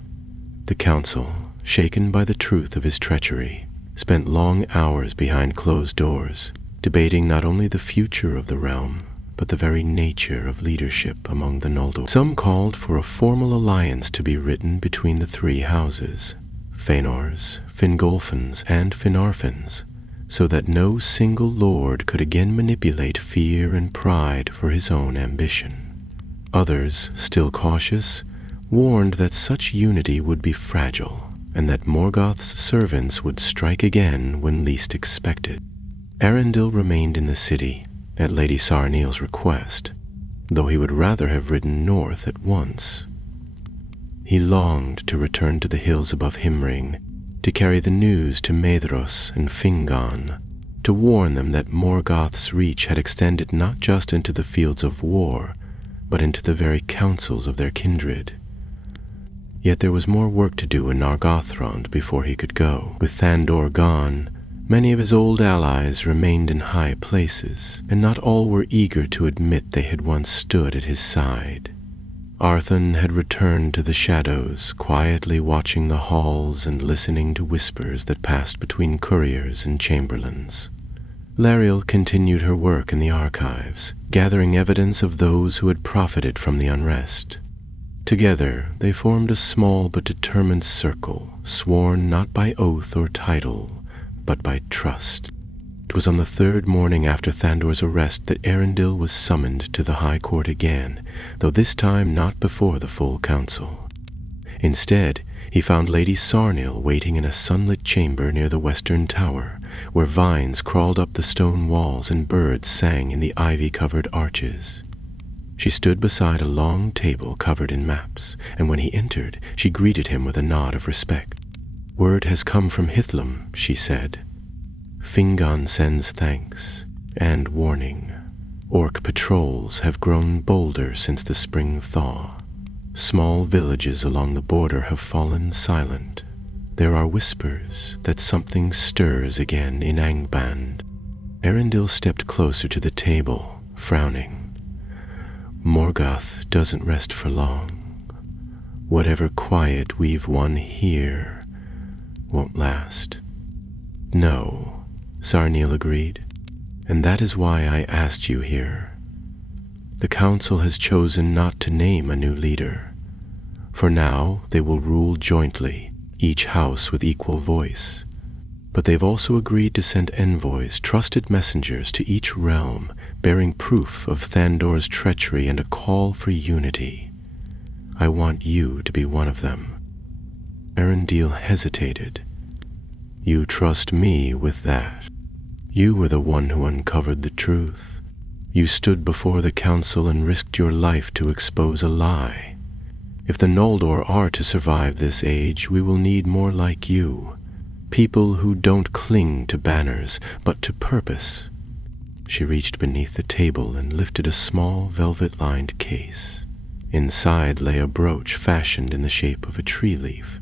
The council, shaken by the truth of his treachery, spent long hours behind closed doors, debating not only the future of the realm, but the very nature of leadership among the Noldor. Some called for a formal alliance to be written between the three houses, Feanor's, Fingolfin's, and Finarfin's, so that no single lord could again manipulate fear and pride for his own ambition. Others, still cautious, warned that such unity would be fragile, and that Morgoth's servants would strike again when least expected. Arendil remained in the city, at Lady Sarniel's request, though he would rather have ridden north at once. He longed to return to the hills above Himring, to carry the news to Maedhros and Fingon, to warn them that Morgoth's reach had extended not just into the fields of war, but into the very councils of their kindred. Yet there was more work to do in Nargothrond before he could go. With Thandor gone, many of his old allies remained in high places, and not all were eager to admit they had once stood at his side. Arthun had returned to the shadows, quietly watching the halls and listening to whispers that passed between couriers and chamberlains. Lariel continued her work in the archives, gathering evidence of those who had profited from the unrest. Together, they formed a small but determined circle, sworn not by oath or title, but by trust. It was on the third morning after Thandor's arrest that Arundel was summoned to the High Court again, though this time not before the full council. Instead, he found Lady Sarnil waiting in a sunlit chamber near the western tower, where vines crawled up the stone walls and birds sang in the ivy-covered arches. She stood beside a long table covered in maps, and when he entered, she greeted him with a nod of respect. "Word has come from Hithlum," she said. "Fingon sends thanks and warning. Orc patrols have grown bolder since the spring thaw. Small villages along the border have fallen silent. There are whispers that something stirs again in Angband." Arundel stepped closer to the table, frowning. "Morgoth doesn't rest for long. Whatever quiet we've won here won't last." "No," Sarnil agreed, "and that is why I asked you here. The council has chosen not to name a new leader. For now, they will rule jointly, each house with equal voice. But they've also agreed to send envoys, trusted messengers to each realm, bearing proof of Thandor's treachery and a call for unity. I want you to be one of them." Arundel hesitated. "You trust me with that? You were the one who uncovered the truth. You stood before the council and risked your life to expose a lie. If the Noldor are to survive this age, we will need more like you. People who don't cling to banners, but to purpose." She reached beneath the table and lifted a small velvet-lined case. Inside lay a brooch fashioned in the shape of a tree leaf,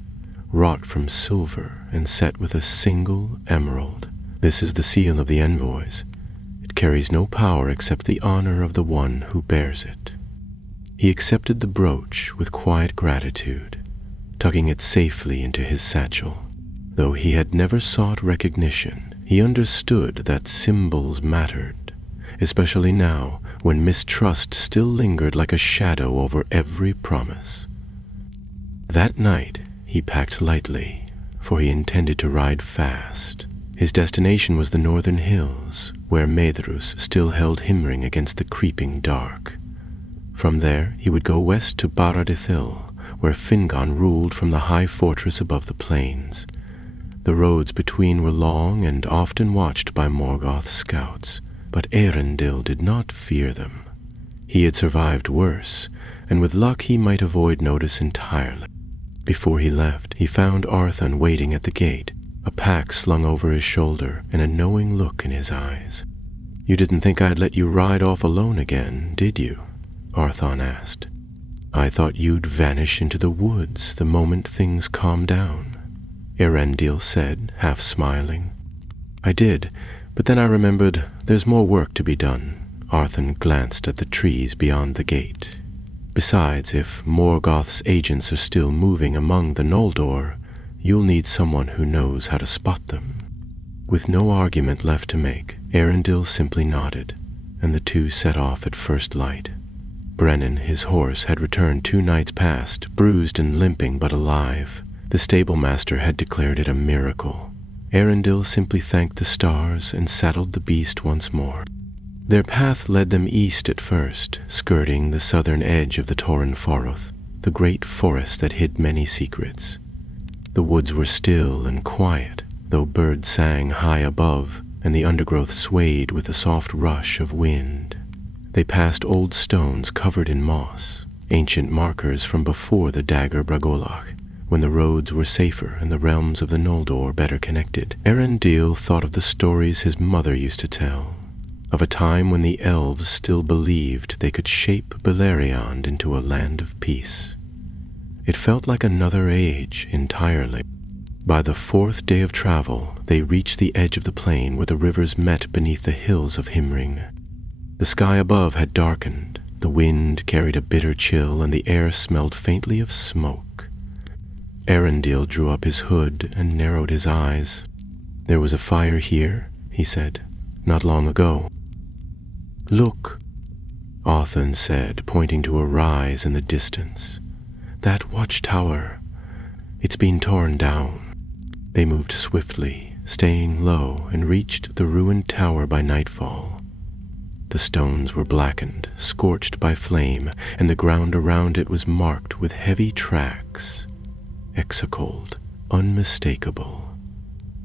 wrought from silver and set with a single emerald. "This is the seal of the envoys. It carries no power except the honor of the one who bears it." He accepted the brooch with quiet gratitude, tucking it safely into his satchel. Though he had never sought recognition, he understood that symbols mattered, especially now when mistrust still lingered like a shadow over every promise. That night, he packed lightly, for he intended to ride fast. His destination was the northern hills, where Medrus still held Himring against the creeping dark. From there, he would go west to Baradithil, where Fingon ruled from the high fortress above the plains. The roads between were long and often watched by Morgoth's scouts, but Arundel did not fear them. He had survived worse, and with luck he might avoid notice entirely. Before he left, he found Arthun waiting at the gate, a pack slung over his shoulder and a knowing look in his eyes. "You didn't think I'd let you ride off alone again, did you?" Arthun asked. "I thought you'd vanish into the woods the moment things calmed down," Arundel said, half smiling. "I did, but then I remembered there's more work to be done." Arthun glanced at the trees beyond the gate. "Besides, if Morgoth's agents are still moving among the Noldor, you'll need someone who knows how to spot them." With no argument left to make, Arundel simply nodded, and the two set off at first light. Brennan, his horse, had returned 2 nights past, bruised and limping but alive. The stablemaster had declared it a miracle. Arundel simply thanked the stars and saddled the beast once more. Their path led them east at first, skirting the southern edge of the Tauren Foroth, the great forest that hid many secrets. The woods were still and quiet, though birds sang high above, and the undergrowth swayed with the soft rush of wind. They passed old stones covered in moss, ancient markers from before the Dagger Bragolach, when the roads were safer and the realms of the Noldor better connected. Arundel thought of the stories his mother used to tell, of a time when the elves still believed they could shape Beleriand into a land of peace. It felt like another age entirely. By the fourth day of travel, they reached the edge of the plain where the rivers met beneath the hills of Himring. The sky above had darkened, the wind carried a bitter chill, and the air smelled faintly of smoke. Arundel drew up his hood and narrowed his eyes. "There was a fire here," he said, "not long ago." "Look," Arthur said, pointing to a rise in the distance. "That watchtower. It's been torn down." They moved swiftly, staying low, and reached the ruined tower by nightfall. The stones were blackened, scorched by flame, and the ground around it was marked with heavy tracks, execrable, unmistakable.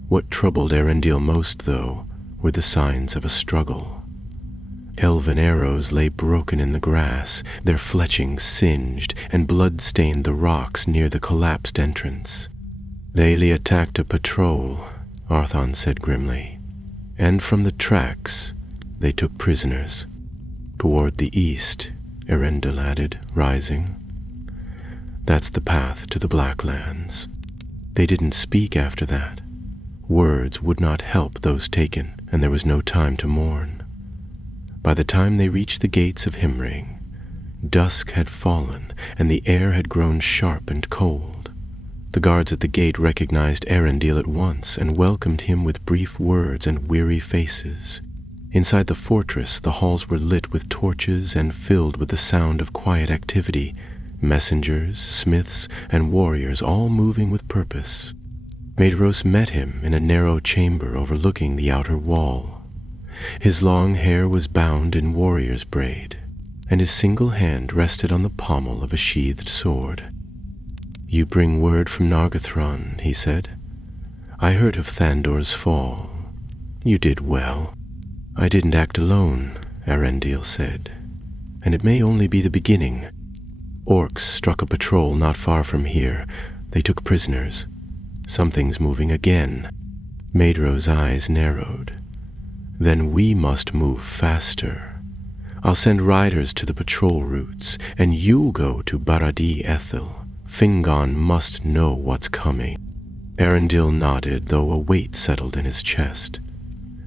What troubled Arundel most, though, were the signs of a struggle. Elven arrows lay broken in the grass, their fletchings singed, and blood stained the rocks near the collapsed entrance. "They attacked a patrol," Arthon said grimly, "and from the tracks they took prisoners." "Toward the east," Arundel added, rising. "That's the path to the Blacklands." They didn't speak after that. Words would not help those taken, and there was no time to mourn. By the time they reached the gates of Himring, dusk had fallen, and the air had grown sharp and cold. The guards at the gate recognized Arundel at once and welcomed him with brief words and weary faces. Inside the fortress, the halls were lit with torches and filled with the sound of quiet activity, messengers, smiths, and warriors all moving with purpose. Maedhros met him in a narrow chamber overlooking the outer wall. His long hair was bound in warrior's braid, and his single hand rested on the pommel of a sheathed sword. "You bring word from Nargothrond," he said. "I heard of Thandor's fall. You did well." "I didn't act alone," Arundel said, "and it may only be the beginning. Orcs struck a patrol not far from here. They took prisoners. Something's moving again." Maedhros' eyes narrowed. "Then we must move faster. I'll send riders to the patrol routes, and you'll go to Barad-dû Ethel. Fingon must know what's coming." Arundel nodded, though a weight settled in his chest.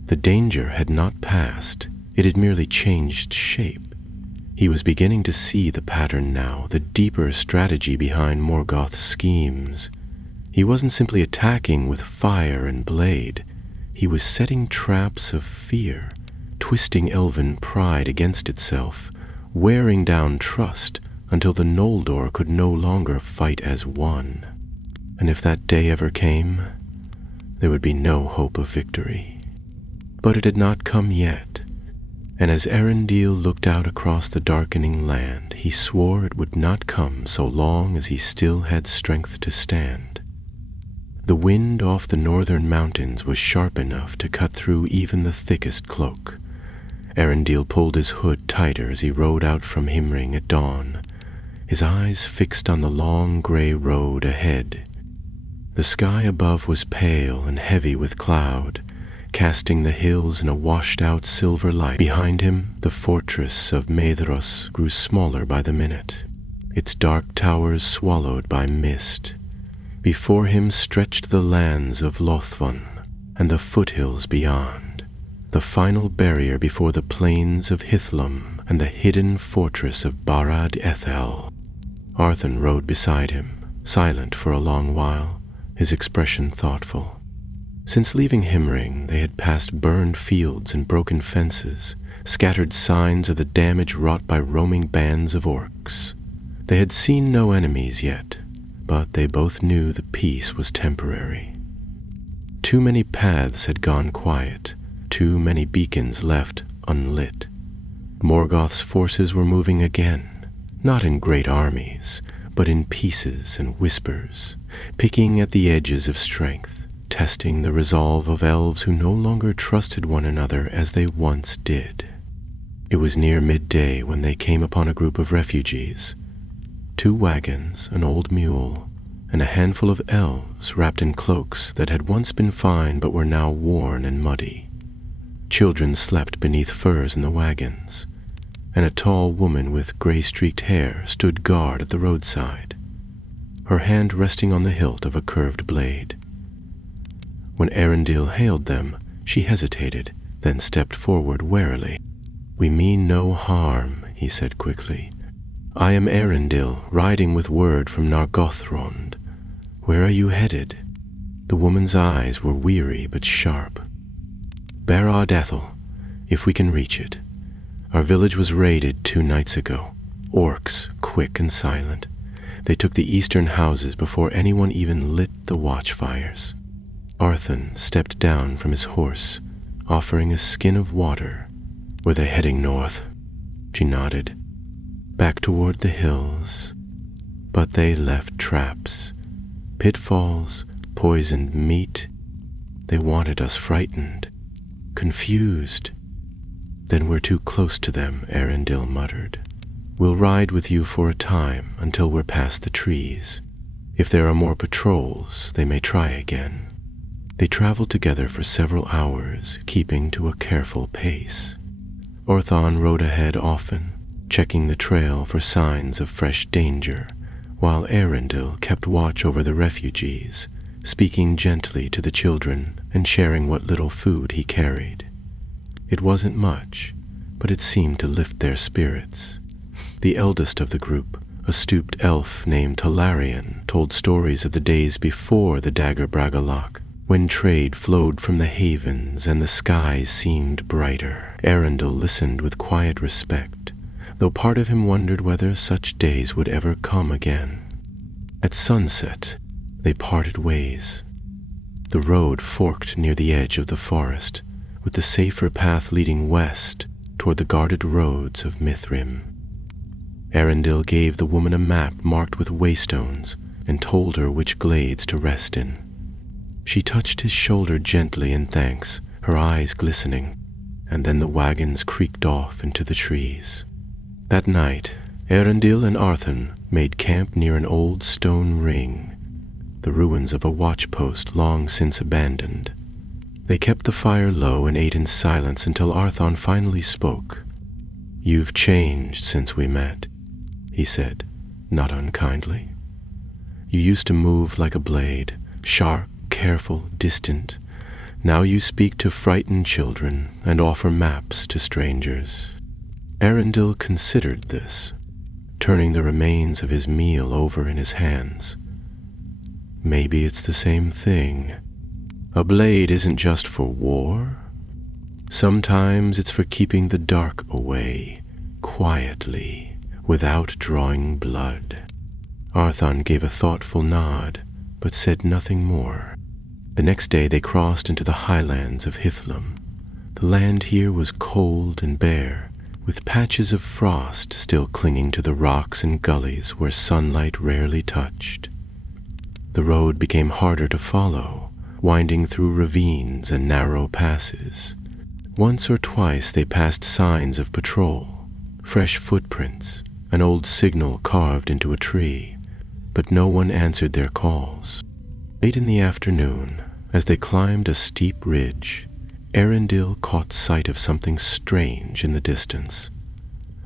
The danger had not passed. It had merely changed shape. He was beginning to see the pattern now, the deeper strategy behind Morgoth's schemes. He wasn't simply attacking with fire and blade. He was setting traps of fear, twisting elven pride against itself, wearing down trust until the Noldor could no longer fight as one. And if that day ever came, there would be no hope of victory. But it had not come yet, and as Arundel looked out across the darkening land, he swore it would not come so long as he still had strength to stand. The wind off the northern mountains was sharp enough to cut through even the thickest cloak. Arundel pulled his hood tighter as he rode out from Himring at dawn, his eyes fixed on the long gray road ahead. The sky above was pale and heavy with cloud, casting the hills in a washed-out silver light. Behind him, the fortress of Maedhros grew smaller by the minute, its dark towers swallowed by mist. Before him stretched the lands of Lothvon and the foothills beyond, the final barrier before the plains of Hithlum and the hidden fortress of Barad Ethel. Arthur rode beside him, silent for a long while, his expression thoughtful. Since leaving Himring, they had passed burned fields and broken fences, scattered signs of the damage wrought by roaming bands of orcs. They had seen no enemies yet, but they both knew the peace was temporary. Too many paths had gone quiet, too many beacons left unlit. Morgoth's forces were moving again, not in great armies, but in pieces and whispers, picking at the edges of strength, testing the resolve of elves who no longer trusted one another as they once did. It was near midday when they came upon a group of refugees. 2 wagons, an old mule, and a handful of elves wrapped in cloaks that had once been fine but were now worn and muddy. Children slept beneath furs in the wagons, and a tall woman with gray-streaked hair stood guard at the roadside. her hand resting on the hilt of a curved blade. When Arundel hailed them, she hesitated, then stepped forward warily. "We mean no harm," he said quickly. "I am Arundel, riding with word from Nargothrond. Where are you headed?" The woman's eyes were weary but sharp. "Barad Ethel, if we can reach it. Our village was raided 2 nights ago. Orcs, quick and silent. They took the eastern houses before anyone even lit the watchfires." Arthun stepped down from his horse, offering a skin of water. "Were they heading north?" She nodded. "Back toward the hills. But they left traps, pitfalls, poisoned meat. They wanted us frightened, confused." "Then we're too close to them," Arundel muttered. "We'll ride with you for a time until we're past the trees. If there are more patrols, they may try again." They traveled together for several hours, keeping to a careful pace. Orthon rode ahead often, checking the trail for signs of fresh danger, while Arundel kept watch over the refugees, speaking gently to the children and sharing what little food he carried. It wasn't much, but it seemed to lift their spirits. The eldest of the group, a stooped elf named Tolarian, told stories of the days before the Dagger Bragalach, when trade flowed from the havens and the skies seemed brighter. Arundel listened with quiet respect, though part of him wondered whether such days would ever come again. At sunset, they parted ways. The road forked near the edge of the forest, with the safer path leading west toward the guarded roads of Mithrim. Arundel gave the woman a map marked with waystones and told her which glades to rest in. She touched his shoulder gently in thanks, her eyes glistening, and then the wagons creaked off into the trees. That night, Arundel and Arthun made camp near an old stone ring, the ruins of a watchpost long since abandoned. They kept the fire low and ate in silence until Arthon finally spoke. "You've changed since we met," he said, not unkindly. "You used to move like a blade, sharp, careful, distant. Now you speak to frightened children and offer maps to strangers." Arundel considered this, turning the remains of his meal over in his hands. "Maybe it's the same thing. A blade isn't just for war. Sometimes it's for keeping the dark away, quietly, without drawing blood." Arthon gave a thoughtful nod, but said nothing more. The next day they crossed into the highlands of Hithlum. The land here was cold and bare, with patches of frost still clinging to the rocks and gullies where sunlight rarely touched. The road became harder to follow, winding through ravines and narrow passes. Once or twice they passed signs of patrol, fresh footprints, an old signal carved into a tree, but no one answered their calls. Late in the afternoon, as they climbed a steep ridge, Arundel caught sight of something strange in the distance.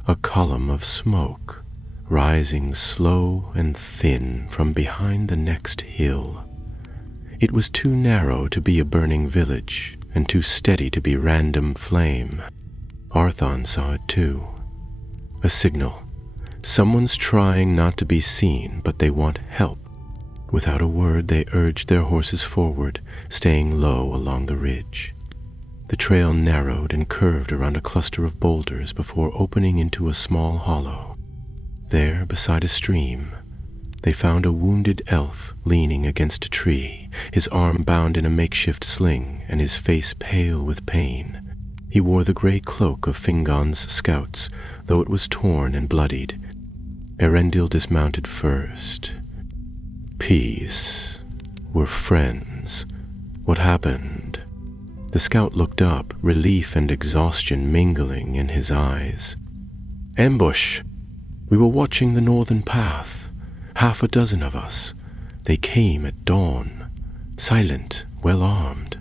A column of smoke, rising slow and thin from behind the next hill. It was too narrow to be a burning village, and too steady to be random flame. Arthon saw it too. A signal. Someone's trying not to be seen, but they want help. Without a word, they urged their horses forward, staying low along the ridge. The trail narrowed and curved around a cluster of boulders before opening into a small hollow. There, beside a stream, they found a wounded elf leaning against a tree, his arm bound in a makeshift sling and his face pale with pain. He wore the gray cloak of Fingon's scouts, though it was torn and bloodied. Arundel dismounted first. "Peace. We're friends. What happened?" The scout looked up, relief and exhaustion mingling in his eyes. "Ambush. We were watching the northern path. 6 of us. They came at dawn. Silent, well armed.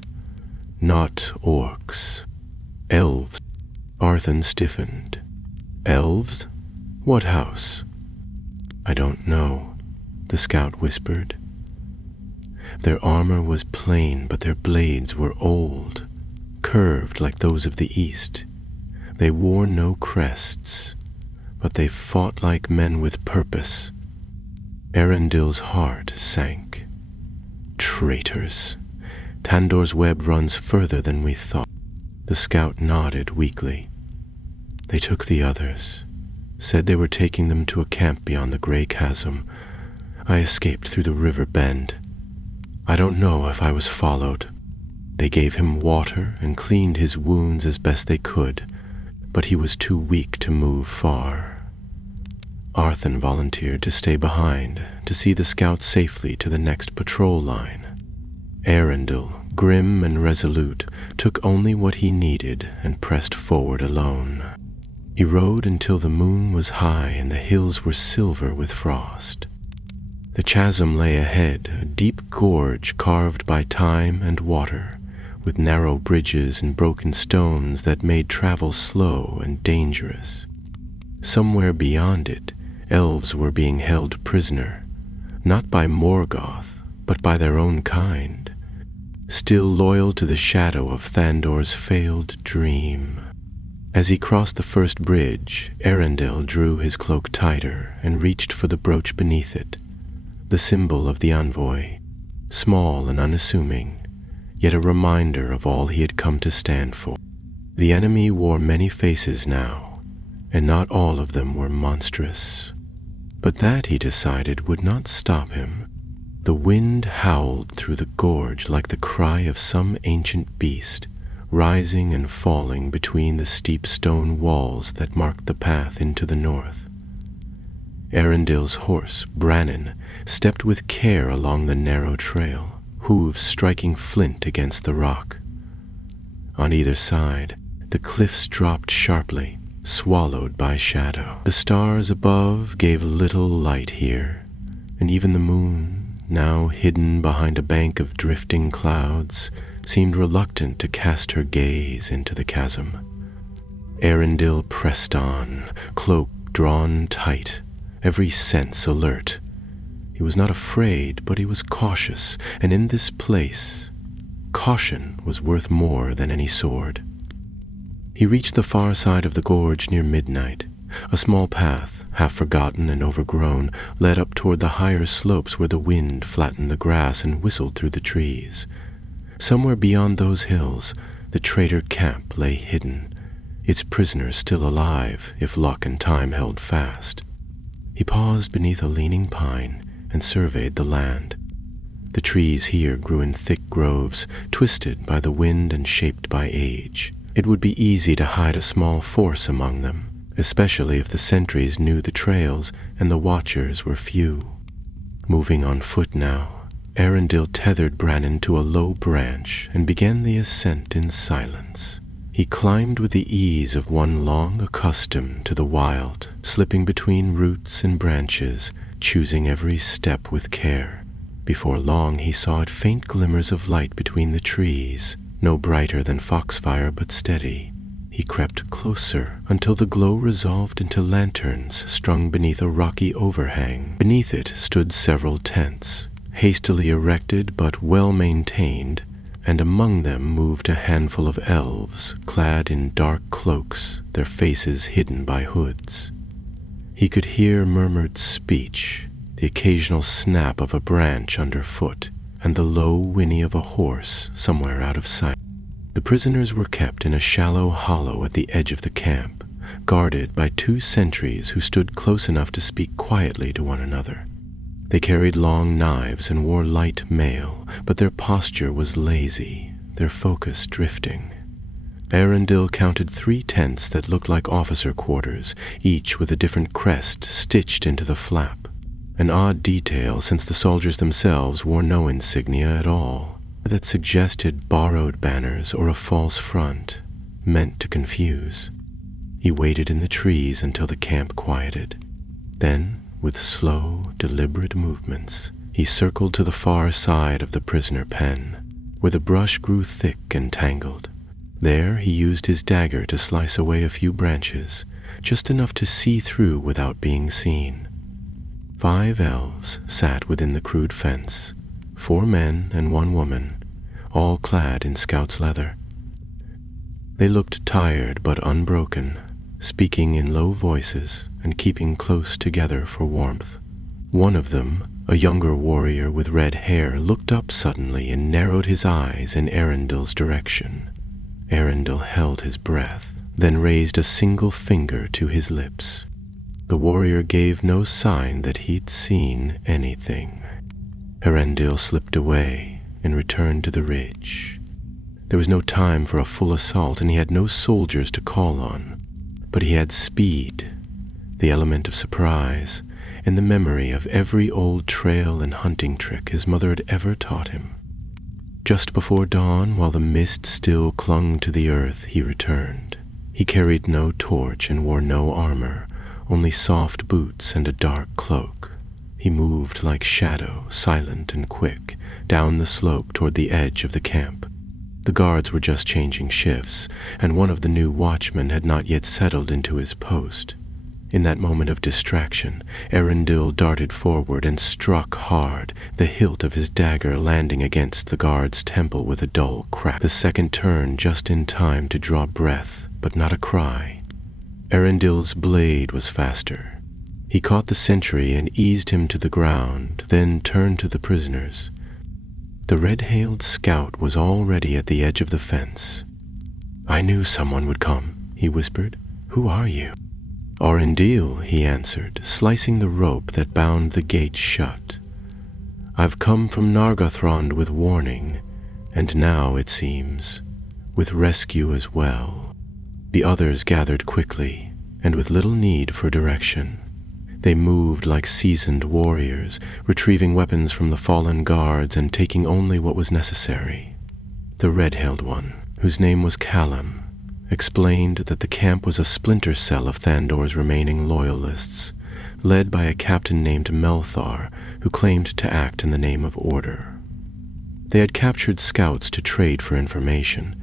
Not orcs. Elves." Arthun stiffened. "Elves? What house?" "I don't know. The the scout whispered. Their armor was plain, but their blades were old, curved like those of the East. They wore no crests, but they fought like men with purpose. Arundel's heart sank. Traitors! Tandor's web runs further than we thought. The scout nodded weakly. They took the others, said they were taking them to a camp beyond the gray chasm. I escaped through the river bend. I don't know if I was followed. They gave him water and cleaned his wounds as best they could, but he was too weak to move far. Arthur volunteered to stay behind to see the scouts safely to the next patrol line. Arundel, grim and resolute, took only what he needed and pressed forward alone. He rode until the moon was high and the hills were silver with frost. The chasm lay ahead, a deep gorge carved by time and water, with narrow bridges and broken stones that made travel slow and dangerous. Somewhere beyond it, elves were being held prisoner, not by Morgoth, but by their own kind, still loyal to the shadow of Thandor's failed dream. As he crossed the first bridge, Arundel drew his cloak tighter and reached for the brooch beneath it, the symbol of the envoy, small and unassuming, yet a reminder of all he had come to stand for. The enemy wore many faces now, and not all of them were monstrous. But that, he decided, would not stop him. The wind howled through the gorge like the cry of some ancient beast, rising and falling between the steep stone walls that marked the path into the north. Arundel's horse, Brannon, stepped with care along the narrow trail, hooves striking flint against the rock. On either side, the cliffs dropped sharply, swallowed by shadow. The stars above gave little light here, and even the moon, now hidden behind a bank of drifting clouds, seemed reluctant to cast her gaze into the chasm. Arundel pressed on, cloak drawn tight, every sense alert. He was not afraid, but he was cautious, and in this place, caution was worth more than any sword. He reached the far side of the gorge near midnight. A small path, half forgotten and overgrown, led up toward the higher slopes where the wind flattened the grass and whistled through the trees. Somewhere beyond those hills, the traitor camp lay hidden, its prisoners still alive if luck and time held fast. He paused beneath a leaning pine and surveyed the land. The trees here grew in thick groves, twisted by the wind and shaped by age. It would be easy to hide a small force among them, especially if the sentries knew the trails and the watchers were few. Moving on foot now, Arundel tethered Brannon to a low branch and began the ascent in silence. He climbed with the ease of one long accustomed to the wild, slipping between roots and branches, choosing every step with care. Before long he saw faint glimmers of light between the trees, no brighter than foxfire but steady. He crept closer until the glow resolved into lanterns strung beneath a rocky overhang. Beneath it stood several tents, hastily erected but well maintained, and among them moved a handful of elves, clad in dark cloaks, their faces hidden by hoods. He could hear murmured speech, the occasional snap of a branch underfoot, and the low whinny of a horse somewhere out of sight. The prisoners were kept in a shallow hollow at the edge of the camp, guarded by 2 sentries who stood close enough to speak quietly to one another. They carried long knives and wore light mail, but their posture was lazy, their focus drifting. Arundel counted 3 tents that looked like officer quarters, each with a different crest stitched into the flap. An odd detail, since the soldiers themselves wore no insignia at all, that suggested borrowed banners or a false front, meant to confuse. He waited in the trees until the camp quieted. Then, with slow, deliberate movements, he circled to the far side of the prisoner pen, where the brush grew thick and tangled. There he used his dagger to slice away a few branches, just enough to see through without being seen. 5 elves sat within the crude fence, 4 men and 1 woman, all clad in scout's leather. They looked tired but unbroken, speaking in low voices and keeping close together for warmth. One of them, a younger warrior with red hair, looked up suddenly and narrowed his eyes in Arundel's direction. Arundel held his breath, then raised a single finger to his lips. The warrior gave no sign that he'd seen anything. Arundel slipped away and returned to the ridge. There was no time for a full assault, and he had no soldiers to call on. But he had speed, the element of surprise, and the memory of every old trail and hunting trick his mother had ever taught him. Just before dawn, while the mist still clung to the earth, he returned. He carried no torch and wore no armor, only soft boots and a dark cloak. He moved like shadow, silent and quick, down the slope toward the edge of the camp. The guards were just changing shifts, and one of the new watchmen had not yet settled into his post. In that moment of distraction, Arundel darted forward and struck hard, the hilt of his dagger landing against the guard's temple with a dull crack. The second turned just in time to draw breath, but not a cry. Arundel's blade was faster. He caught the sentry and eased him to the ground, then turned to the prisoners. The red-hailed scout was already at the edge of the fence. "I knew someone would come," he whispered. "Who are you?" "Arundel," he answered, slicing the rope that bound the gate shut. "I've come from Nargothrond with warning, and now, it seems, with rescue as well." The others gathered quickly, and with little need for direction. They moved like seasoned warriors, retrieving weapons from the fallen guards and taking only what was necessary. The red-hailed one, whose name was Callum, explained that the camp was a splinter cell of Thandor's remaining loyalists, led by a captain named Melthar, who claimed to act in the name of order. They had captured scouts to trade for information,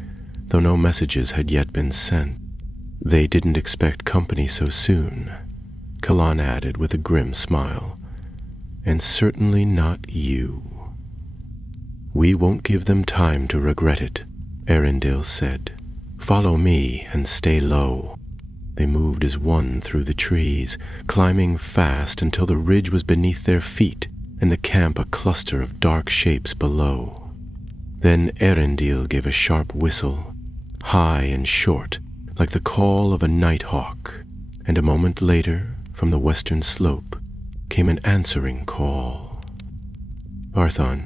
though no messages had yet been sent. They didn't expect company so soon, Kalan added with a grim smile, "and certainly not you." "We won't give them time to regret it," Arundel said. "Follow me and stay low." They moved as one through the trees, climbing fast until the ridge was beneath their feet and the camp a cluster of dark shapes below. Then Arundel gave a sharp whistle, high and short, like the call of a nighthawk, and a moment later, from the western slope, came an answering call. "Arthon."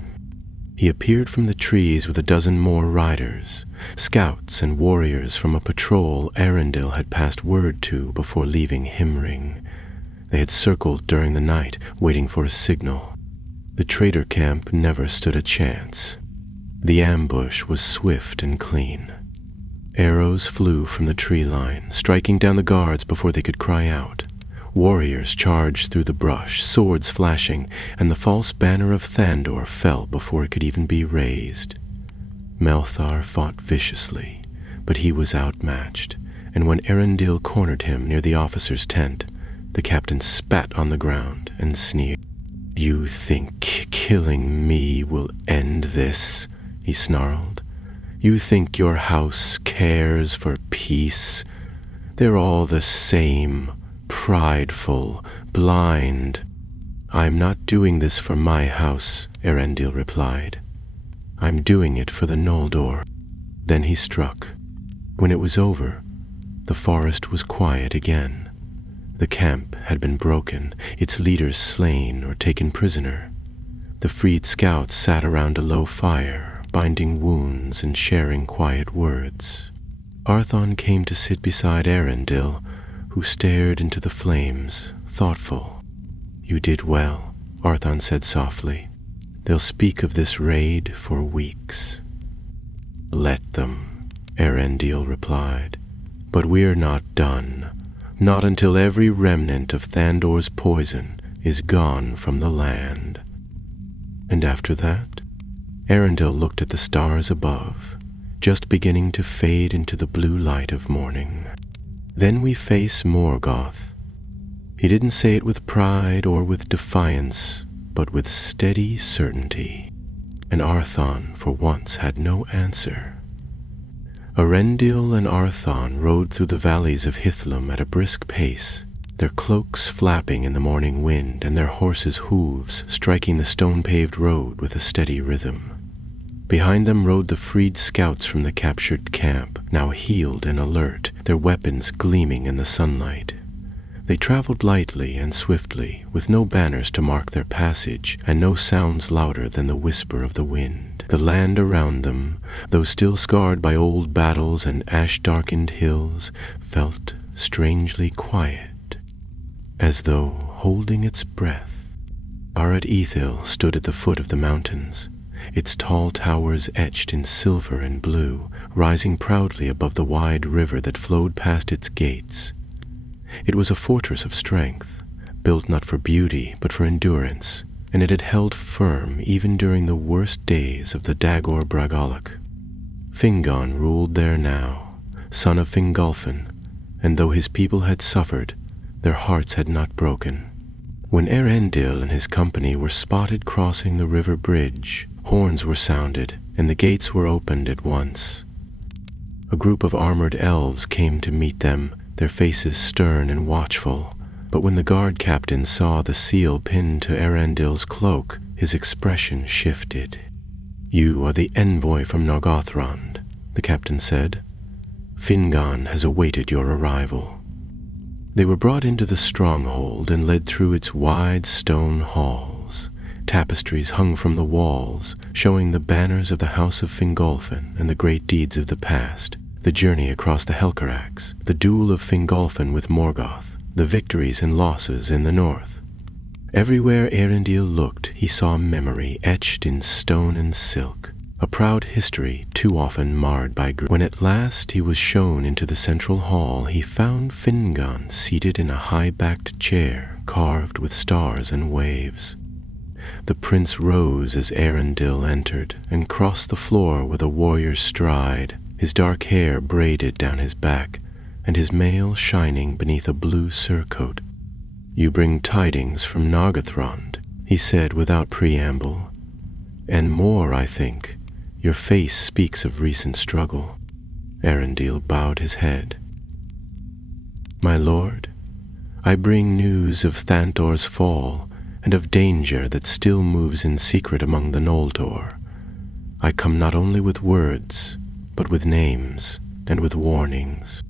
He appeared from the trees with a dozen more riders, scouts and warriors from a patrol Arundel had passed word to before leaving Himring. They had circled during the night, waiting for a signal. The traitor camp never stood a chance. The ambush was swift and clean. Arrows flew from the tree line, striking down the guards before they could cry out. Warriors charged through the brush, swords flashing, and the false banner of Thandor fell before it could even be raised. Melthar fought viciously, but he was outmatched, and when Arundel cornered him near the officer's tent, the captain spat on the ground and sneered. "You think killing me will end this?" he snarled. "You think your house cares for peace? They're all the same. Prideful, blind." "I'm not doing this for my house," Arundel replied. "I'm doing it for the Noldor." Then he struck. When it was over, the forest was quiet again. The camp had been broken, its leaders slain or taken prisoner. The freed scouts sat around a low fire, binding wounds and sharing quiet words. Arthon came to sit beside Arundel, who stared into the flames, thoughtful. "You did well," Arthon said softly. "They'll speak of this raid for weeks." "Let them," Arundel replied. "But we're not done. Not until every remnant of Thandor's poison is gone from the land." And after that, Arundel looked at the stars above, just beginning to fade into the blue light of morning. "Then we face Morgoth." He didn't say it with pride or with defiance, but with steady certainty, and Arthon for once had no answer. Arendil and Arthon rode through the valleys of Hithlum at a brisk pace, their cloaks flapping in the morning wind and their horses' hooves striking the stone-paved road with a steady rhythm. Behind them rode the freed scouts from the captured camp, now healed and alert, their weapons gleaming in the sunlight. They traveled lightly and swiftly, with no banners to mark their passage and no sounds louder than the whisper of the wind. The land around them, though still scarred by old battles and ash-darkened hills, felt strangely quiet, as though holding its breath. Arat Ethil stood at the foot of the mountains, its tall towers etched in silver and blue, rising proudly above the wide river that flowed past its gates. It was a fortress of strength, built not for beauty but for endurance, and it had held firm even during the worst days of the Dagor Bragollach. Fingon ruled there now, son of Fingolfin, and though his people had suffered, their hearts had not broken. When Arendil and his company were spotted crossing the river bridge, horns were sounded, and the gates were opened at once. A group of armored elves came to meet them, their faces stern and watchful, but when the guard captain saw the seal pinned to Arendil's cloak, his expression shifted. "You are the envoy from Nargothrond," the captain said. "Fingon has awaited your arrival." They were brought into the stronghold and led through its wide stone halls. Tapestries hung from the walls, showing the banners of the House of Fingolfin and the great deeds of the past. The journey across the Helcarax, the duel of Fingolfin with Morgoth, the victories and losses in the north. Everywhere Arendil looked, he saw memory etched in stone and silk, a proud history too often marred by grief. When at last he was shown into the central hall, he found Fingon seated in a high-backed chair carved with stars and waves. The prince rose as Arendil entered and crossed the floor with a warrior's stride, his dark hair braided down his back, and his mail shining beneath a blue surcoat. "You bring tidings from Nargothrond," he said without preamble. "And more, I think. Your face speaks of recent struggle." Arendil bowed his head. "My lord, I bring news of Thantor's fall, and of danger that still moves in secret among the Noldor. I come not only with words, but with names and with warnings."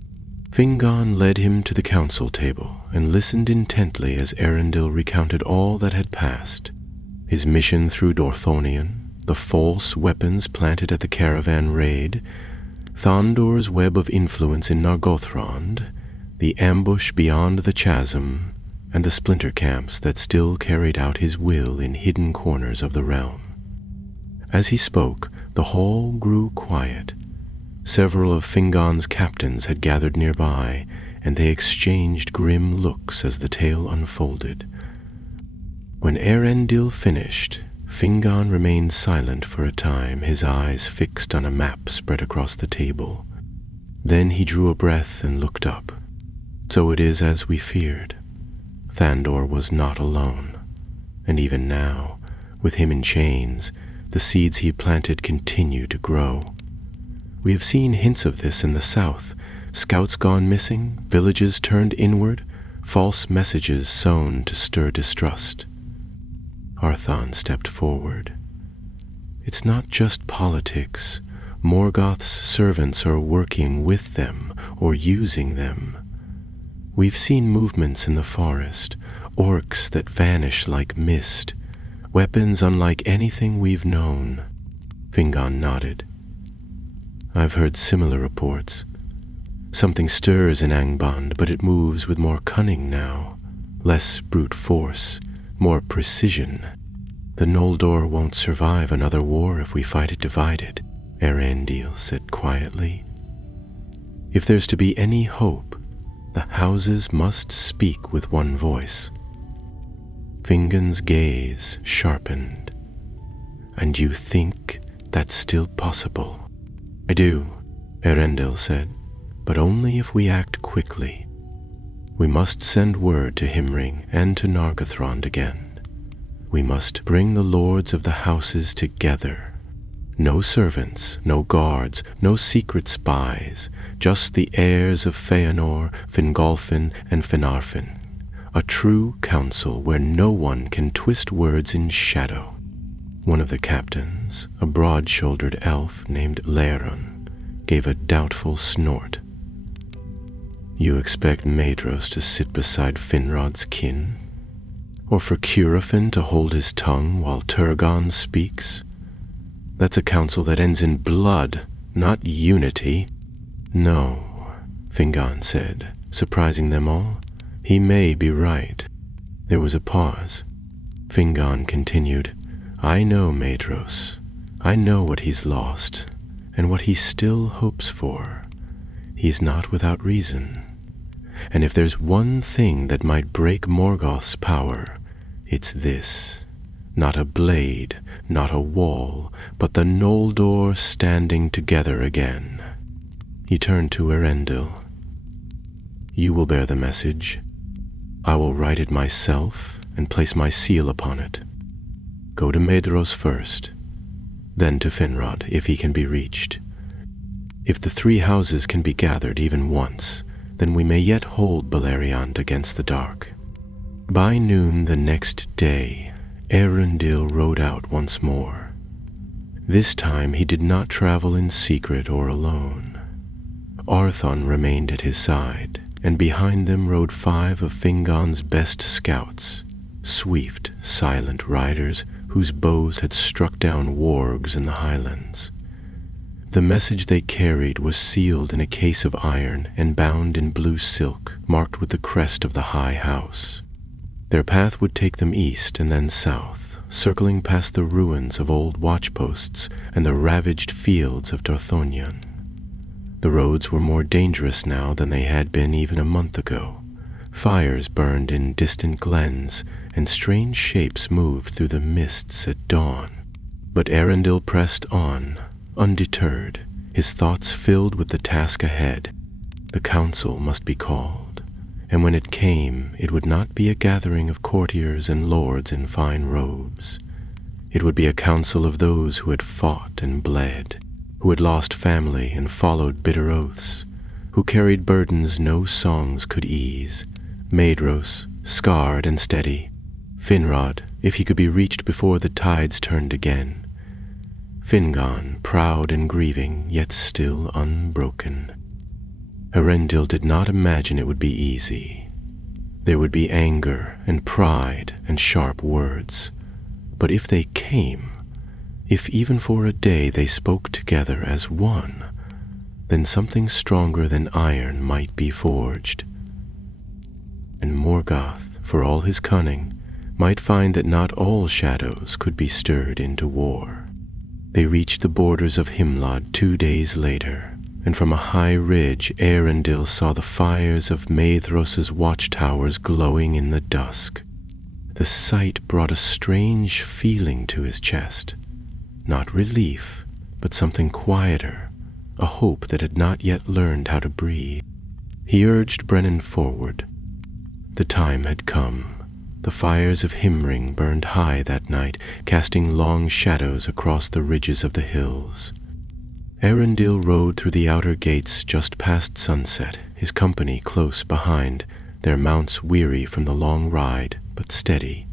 Fingon led him to the council table and listened intently as Arendil recounted all that had passed. His mission through Dorthonion, the false weapons planted at the caravan raid, Thandor's web of influence in Nargothrond, the ambush beyond the chasm, and the splinter camps that still carried out his will in hidden corners of the realm. As he spoke, the hall grew quiet. Several of Fingon's captains had gathered nearby, and they exchanged grim looks as the tale unfolded. When Arendil finished, Fingon remained silent for a time, his eyes fixed on a map spread across the table. Then he drew a breath and looked up. "So it is as we feared. Thandor was not alone, and even now, with him in chains, the seeds he planted continue to grow. We have seen hints of this in the south, scouts gone missing, villages turned inward, false messages sown to stir distrust." Arthon stepped forward. "It's not just politics. Morgoth's servants are working with them or using them. We've seen movements in the forest, orcs that vanish like mist, weapons unlike anything we've known." Fingon nodded. "I've heard similar reports. Something stirs in Angband, but it moves with more cunning now, less brute force, more precision. The Noldor won't survive another war if we fight it divided," Arendil said quietly. "If there's to be any hope, the houses must speak with one voice." Fingon's gaze sharpened. "And you think that's still possible?" "I do," Arendil said, "but only if we act quickly. We must send word to Himring and to Nargothrond again. We must bring the lords of the houses together. No servants, no guards, no secret spies, just the heirs of Feanor, Fingolfin, and Finarfin. A true council where no one can twist words in shadow. One of the captains, a broad-shouldered elf named Laeron, gave a doubtful snort. You expect Maedhros to sit beside Finrod's kin? Or for Curufin to hold his tongue while Turgon speaks? That's a council that ends in blood, not unity. No, Fingon said, surprising them all. He may be right. There was a pause. Fingon continued, I know Maedhros. I know what he's lost, and what he still hopes for. He's not without reason. And if there's one thing that might break Morgoth's power, it's this. Not a blade, not a wall, but the Noldor standing together again. He turned to Erendil. You will bear the message. I will write it myself and place my seal upon it. Go to Maedhros first, then to Finrod, if he can be reached. If the three houses can be gathered even once, then we may yet hold Beleriand against the dark. By noon the next day, Erendil rode out once more. This time he did not travel in secret or alone. Arthon remained at his side, and behind them rode 5 of Fingon's best scouts, swift, silent riders whose bows had struck down wargs in the highlands. The message they carried was sealed in a case of iron and bound in blue silk, marked with the crest of the high house. Their path would take them east and then south, circling past the ruins of old watchposts and the ravaged fields of Dorthonion. The roads were more dangerous now than they had been even a month ago. Fires burned in distant glens, and strange shapes moved through the mists at dawn. But Erendil pressed on, undeterred, his thoughts filled with the task ahead. The council must be called, and when it came, it would not be a gathering of courtiers and lords in fine robes. It would be a council of those who had fought and bled, who had lost family and followed bitter oaths, who carried burdens no songs could ease. Maedhros, scarred and steady. Finrod, if he could be reached before the tides turned again. Fingon, proud and grieving, yet still unbroken. Erendil did not imagine it would be easy. There would be anger and pride and sharp words. But if they came, if even for a day they spoke together as one, then something stronger than iron might be forged. And Morgoth, for all his cunning, might find that not all shadows could be stirred into war. They reached the borders of Himlod 2 days later, and from a high ridge Erendil saw the fires of Maedhros's watchtowers glowing in the dusk. The sight brought a strange feeling to his chest. Not relief, but something quieter, a hope that had not yet learned how to breathe. He urged Brennan forward. The time had come. The fires of Himring burned high that night, casting long shadows across the ridges of the hills. Erendil rode through the outer gates just past sunset, his company close behind, their mounts weary from the long ride, but steady.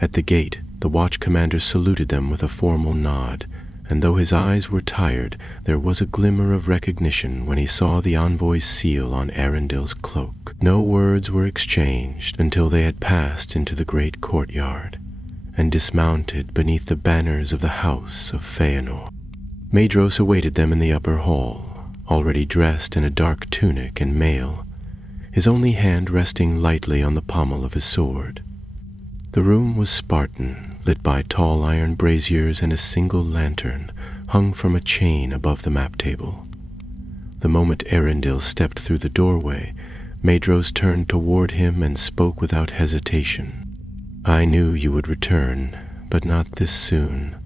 At the gate, the watch commander saluted them with a formal nod, and though his eyes were tired, there was a glimmer of recognition when he saw the envoy's seal on Erendil's cloak. No words were exchanged until they had passed into the great courtyard and dismounted beneath the banners of the house of Feanor. Maedhros awaited them in the upper hall, already dressed in a dark tunic and mail, his only hand resting lightly on the pommel of his sword. The room was Spartan, lit by tall iron braziers and a single lantern hung from a chain above the map table. The moment Erendil stepped through the doorway, Maedhros turned toward him and spoke without hesitation. I knew you would return, but not this soon.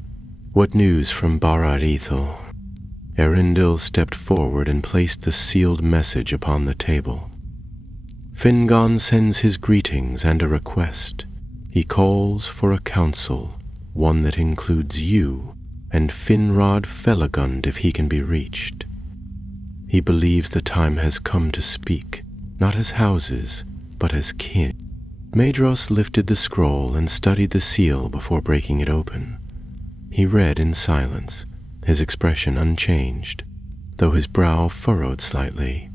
What news from Barad Ethel? Erendil stepped forward and placed the sealed message upon the table. Fingon sends his greetings and a request. He calls for a council, one that includes you and Finrod Felagund if he can be reached. He believes the time has come to speak, not as houses, but as kin. Maedhros lifted the scroll and studied the seal before breaking it open. He read in silence, his expression unchanged, though his brow furrowed slightly.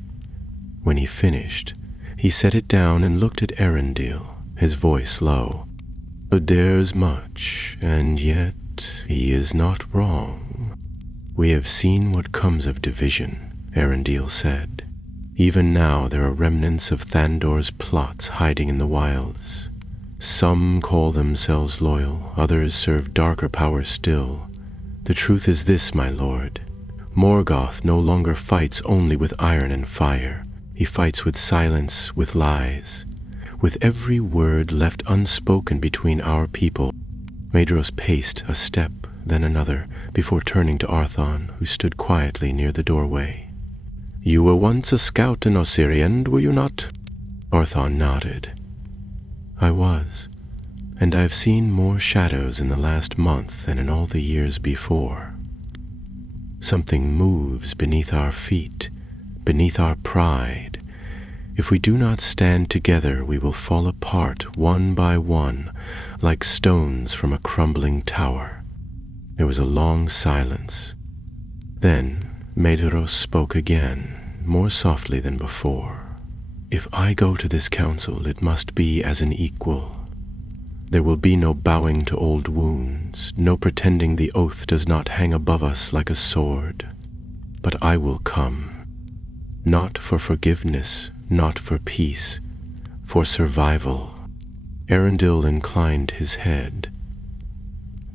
When he finished, he set it down and looked at Erendil, his voice low. "But there's much, and yet he is not wrong. We have seen what comes of division," Erendil said. "Even now there are remnants of Thandor's plots hiding in the wilds. Some call themselves loyal, others serve darker powers still. The truth is this, my lord. Morgoth no longer fights only with iron and fire. He fights with silence, with lies, with every word left unspoken between our people." Maedhros paced a step, then another, before turning to Arthon, who stood quietly near the doorway. "You were once a scout in Osiriand, were you not?" Arthon nodded. "I was, and I've seen more shadows in the last month than in all the years before. Something moves beneath our feet, beneath our pride. If we do not stand together, we will fall apart one by one, like stones from a crumbling tower." There was a long silence. Then Maedhros spoke again, more softly than before. "If I go to this council, it must be as an equal. There will be no bowing to old wounds, no pretending the oath does not hang above us like a sword. But I will come, not for forgiveness, not for peace, for survival." Erendil inclined his head.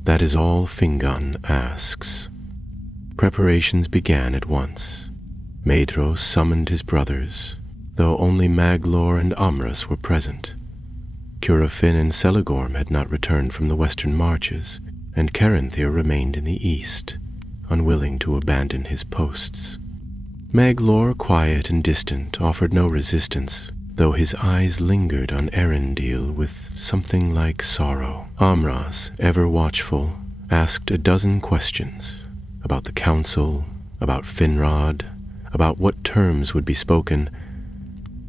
"That is all Fingon asks." Preparations began at once. Maedhros summoned his brothers, though only Maglor and Amras were present. Curafin and Celegorm had not returned from the western marches, and Caranthir remained in the east, unwilling to abandon his posts. Maglor, quiet and distant, offered no resistance, though his eyes lingered on Erendil with something like sorrow. Amras, ever watchful, asked a dozen questions about the council, about Finrod, about what terms would be spoken,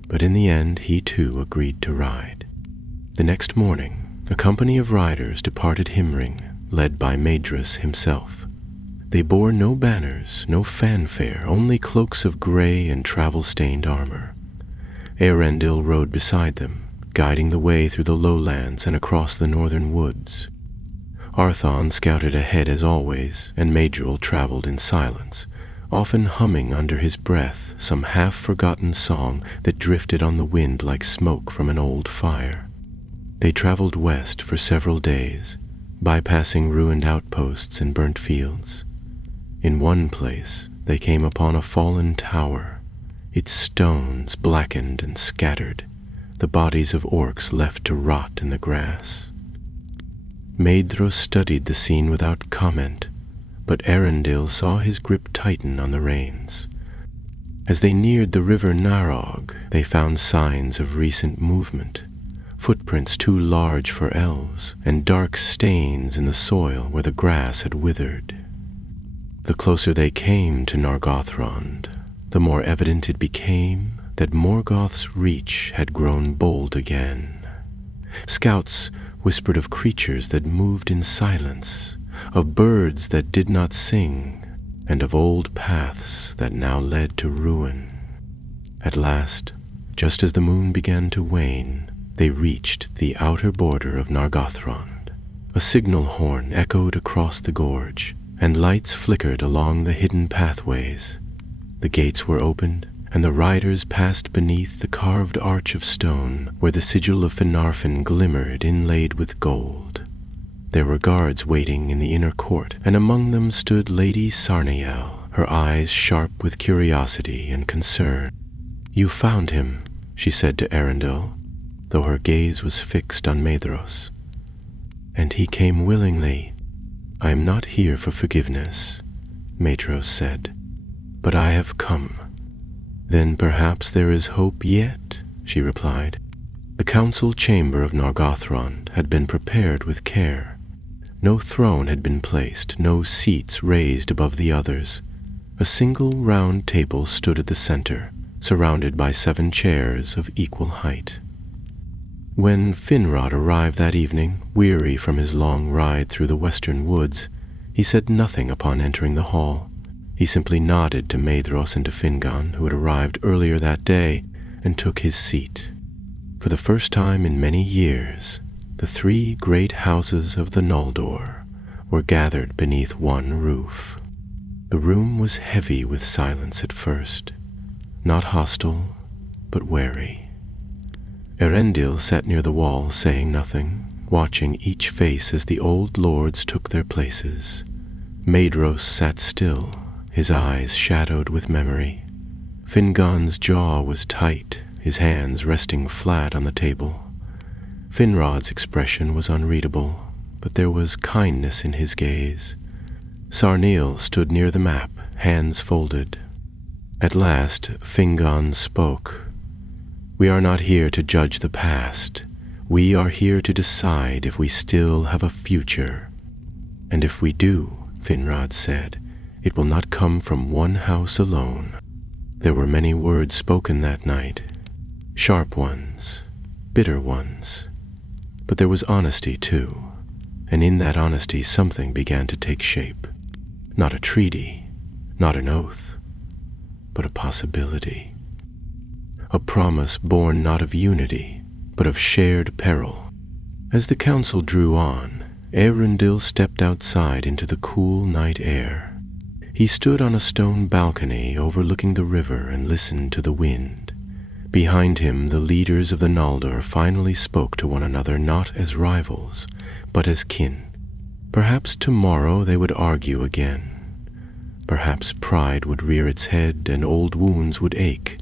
but in the end he too agreed to ride. The next morning, a company of riders departed Himring, led by Maedhros himself. They bore no banners, no fanfare, only cloaks of gray and travel-stained armor. Erendil rode beside them, guiding the way through the lowlands and across the northern woods. Arthon scouted ahead as always, and Maedhros traveled in silence, often humming under his breath some half-forgotten song that drifted on the wind like smoke from an old fire. They traveled west for several days, bypassing ruined outposts and burnt fields. In one place, they came upon a fallen tower, its stones blackened and scattered, the bodies of orcs left to rot in the grass. Maedhros studied the scene without comment, but Erendil saw his grip tighten on the reins. As they neared the river Narog, they found signs of recent movement, footprints too large for elves, and dark stains in the soil where the grass had withered. The closer they came to Nargothrond, the more evident it became that Morgoth's reach had grown bold again. Scouts whispered of creatures that moved in silence, of birds that did not sing, and of old paths that now led to ruin. At last, just as the moon began to wane, they reached the outer border of Nargothrond. A signal horn echoed across the gorge, and lights flickered along the hidden pathways. The gates were opened, and the riders passed beneath the carved arch of stone where the sigil of Finarfin glimmered inlaid with gold. There were guards waiting in the inner court, and among them stood Lady Sarniel, her eyes sharp with curiosity and concern. "You found him," she said to Erendil, though her gaze was fixed on Maedhros. "And he came willingly." "I am not here for forgiveness," Maedhros said, "but I have come." "Then perhaps there is hope yet," she replied. The council chamber of Nargothrond had been prepared with care. No throne had been placed, no seats raised above the others. A single round table stood at the center, surrounded by 7 chairs of equal height. When Finrod arrived that evening, weary from his long ride through the western woods, he said nothing upon entering the hall. He simply nodded to Maedhros and to Fingon, who had arrived earlier that day, and took his seat. For the first time in many years, the 3 great houses of the Noldor were gathered beneath one roof. The room was heavy with silence at first, not hostile, but wary. Erendil sat near the wall, saying nothing, watching each face as the old lords took their places. Maedhros sat still, his eyes shadowed with memory. Fingon's jaw was tight, his hands resting flat on the table. Finrod's expression was unreadable, but there was kindness in his gaze. Sarniel stood near the map, hands folded. At last, Fingon spoke. "We are not here to judge the past. We are here to decide if we still have a future. And if we do," Finrod said, "it will not come from one house alone." There were many words spoken that night, sharp ones, bitter ones. But there was honesty too, and in that honesty something began to take shape. Not a treaty, not an oath, but a possibility. A promise born not of unity, but of shared peril. As the council drew on, Erendil stepped outside into the cool night air. He stood on a stone balcony overlooking the river and listened to the wind. Behind him, the leaders of the Noldor finally spoke to one another not as rivals, but as kin. Perhaps tomorrow they would argue again. Perhaps pride would rear its head and old wounds would ache.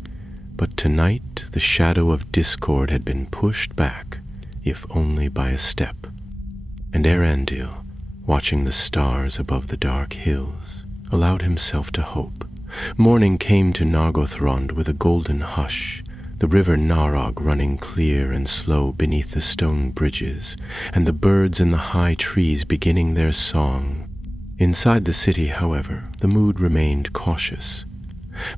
But tonight the shadow of discord had been pushed back, if only by a step. And Erendil, watching the stars above the dark hills, allowed himself to hope. Morning came to Nargothrond with a golden hush, the river Narog running clear and slow beneath the stone bridges, and the birds in the high trees beginning their song. Inside the city, however, the mood remained cautious.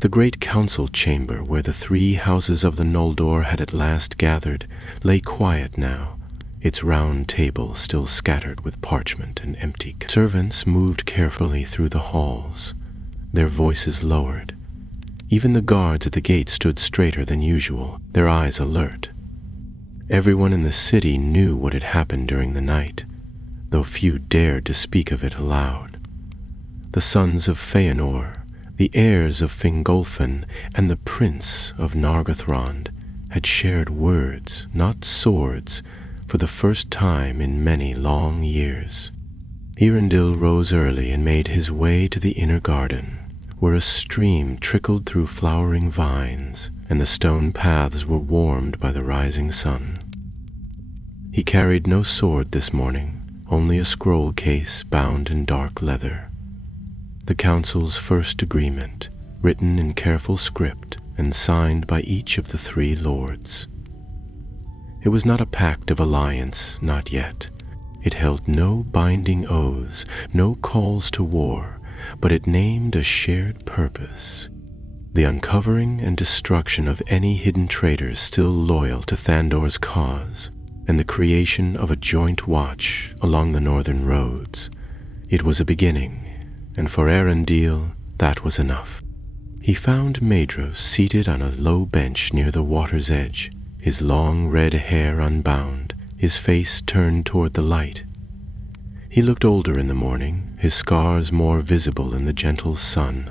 The great council chamber where the 3 houses of the Noldor had at last gathered lay quiet now, its round table still scattered with parchment and empty. Servants moved carefully through the halls, their voices lowered. Even the guards at the gate stood straighter than usual, their eyes alert. Everyone in the city knew what had happened during the night, though few dared to speak of it aloud. The sons of Feanor, the heirs of Fingolfin, and the prince of Nargothrond had shared words, not swords, for the first time in many long years. Erendil rose early and made his way to the inner garden, where a stream trickled through flowering vines, and the stone paths were warmed by the rising sun. He carried no sword this morning, only a scroll case bound in dark leather. The council's first agreement, written in careful script and signed by each of the 3 lords. It was not a pact of alliance, not yet. It held no binding oaths, no calls to war, but it named a shared purpose: the uncovering and destruction of any hidden traitors still loyal to Thandor's cause, and the creation of a joint watch along the northern roads. It was a beginning, and for Erendil that was enough. He found Maedhros seated on a low bench near the water's edge, his long red hair unbound, his face turned toward the light. He looked older in the morning, his scars more visible in the gentle sun,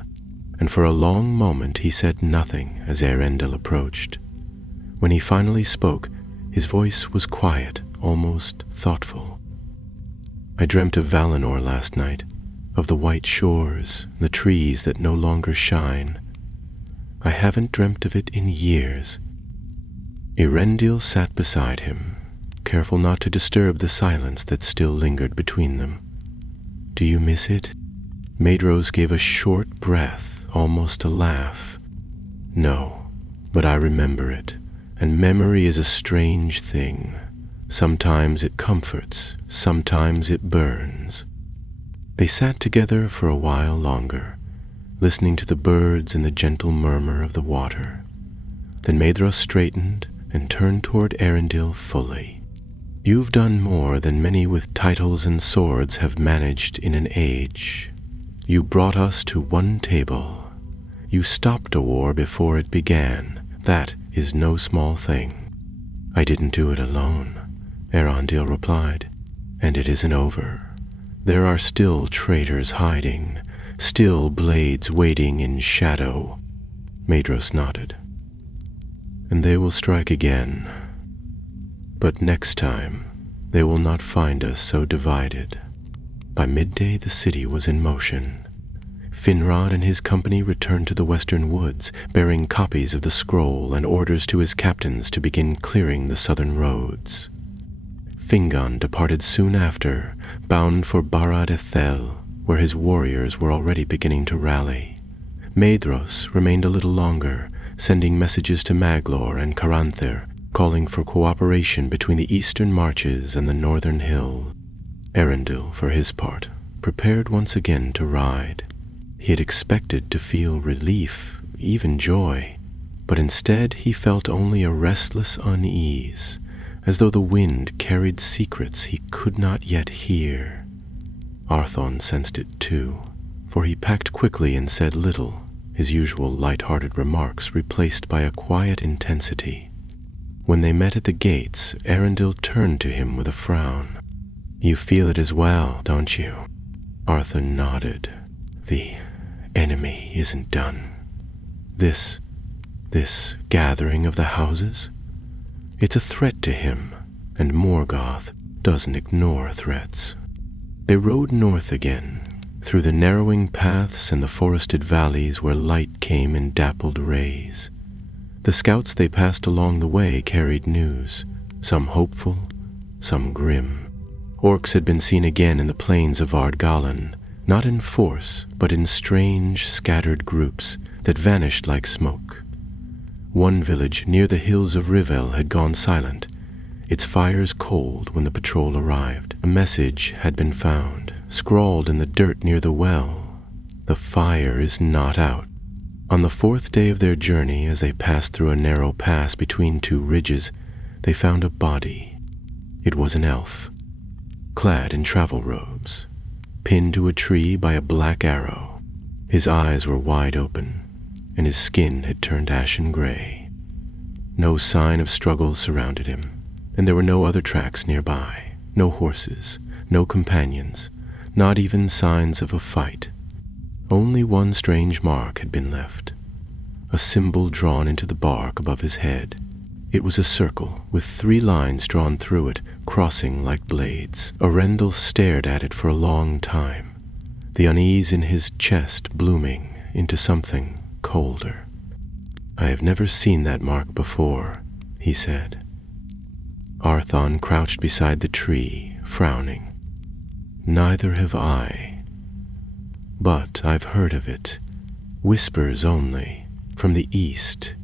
and for a long moment he said nothing as Erendil approached. When he finally spoke, his voice was quiet, almost thoughtful. "I dreamt of Valinor last night, of the white shores, the trees that no longer shine. I haven't dreamt of it in years." Erendil sat beside him, careful not to disturb the silence that still lingered between them. "Do you miss it?" Maedhros gave a short breath, almost a laugh. "No, but I remember it, and memory is a strange thing. Sometimes it comforts, sometimes it burns. They sat together for a while longer, listening to the birds and the gentle murmur of the water. Then Maedhros straightened and turned toward Arundel fully. "You've done more than many with titles and swords have managed in an age. You brought us to one table. You stopped a war before it began. That is no small thing." "I didn't do it alone," Arundel replied, "and it isn't over. There are still traitors hiding, still blades waiting in shadow." Maedhros nodded. "And they will strike again. But next time, they will not find us so divided." By midday, the city was in motion. Finrod and his company returned to the western woods, bearing copies of the scroll and orders to his captains to begin clearing the southern roads. Fingon departed soon after, bound for Barad Ethel, where his warriors were already beginning to rally. Maedhros remained a little longer, sending messages to Maglor and Caranther, calling for cooperation between the eastern marches and the northern hill. Arundel, for his part, prepared once again to ride. He had expected to feel relief, even joy, but instead he felt only a restless unease, as though the wind carried secrets he could not yet hear. Arthon sensed it too, for he packed quickly and said little, his usual light-hearted remarks replaced by a quiet intensity. When they met at the gates, Arundel turned to him with a frown. "You feel it as well, don't you?" Arthur nodded. "The enemy isn't done. This gathering of the houses? It's a threat to him, and Morgoth doesn't ignore threats." They rode north again, through the narrowing paths and the forested valleys where light came in dappled rays. The scouts they passed along the way carried news, some hopeful, some grim. Orcs had been seen again in the plains of Ardgalan, not in force, but in strange, scattered groups that vanished like smoke. One village near the hills of Rivell had gone silent, its fires cold when the patrol arrived. A message had been found, scrawled in the dirt near the well. "The fire is not out." On the fourth day of their journey, as they passed through a narrow pass between two ridges, they found a body. It was an elf, clad in travel robes, pinned to a tree by a black arrow. His eyes were wide open, and his skin had turned ashen gray. No sign of struggle surrounded him, and there were no other tracks nearby, no horses, no companions, not even signs of a fight. Only one strange mark had been left, a symbol drawn into the bark above his head. It was a circle with 3 lines drawn through it, crossing like blades. Arundel stared at it for a long time, the unease in his chest blooming into something colder. "I have never seen that mark before," he said. Arthon crouched beside the tree, frowning. "Neither have I. But I've heard of it. Whispers only, from the east.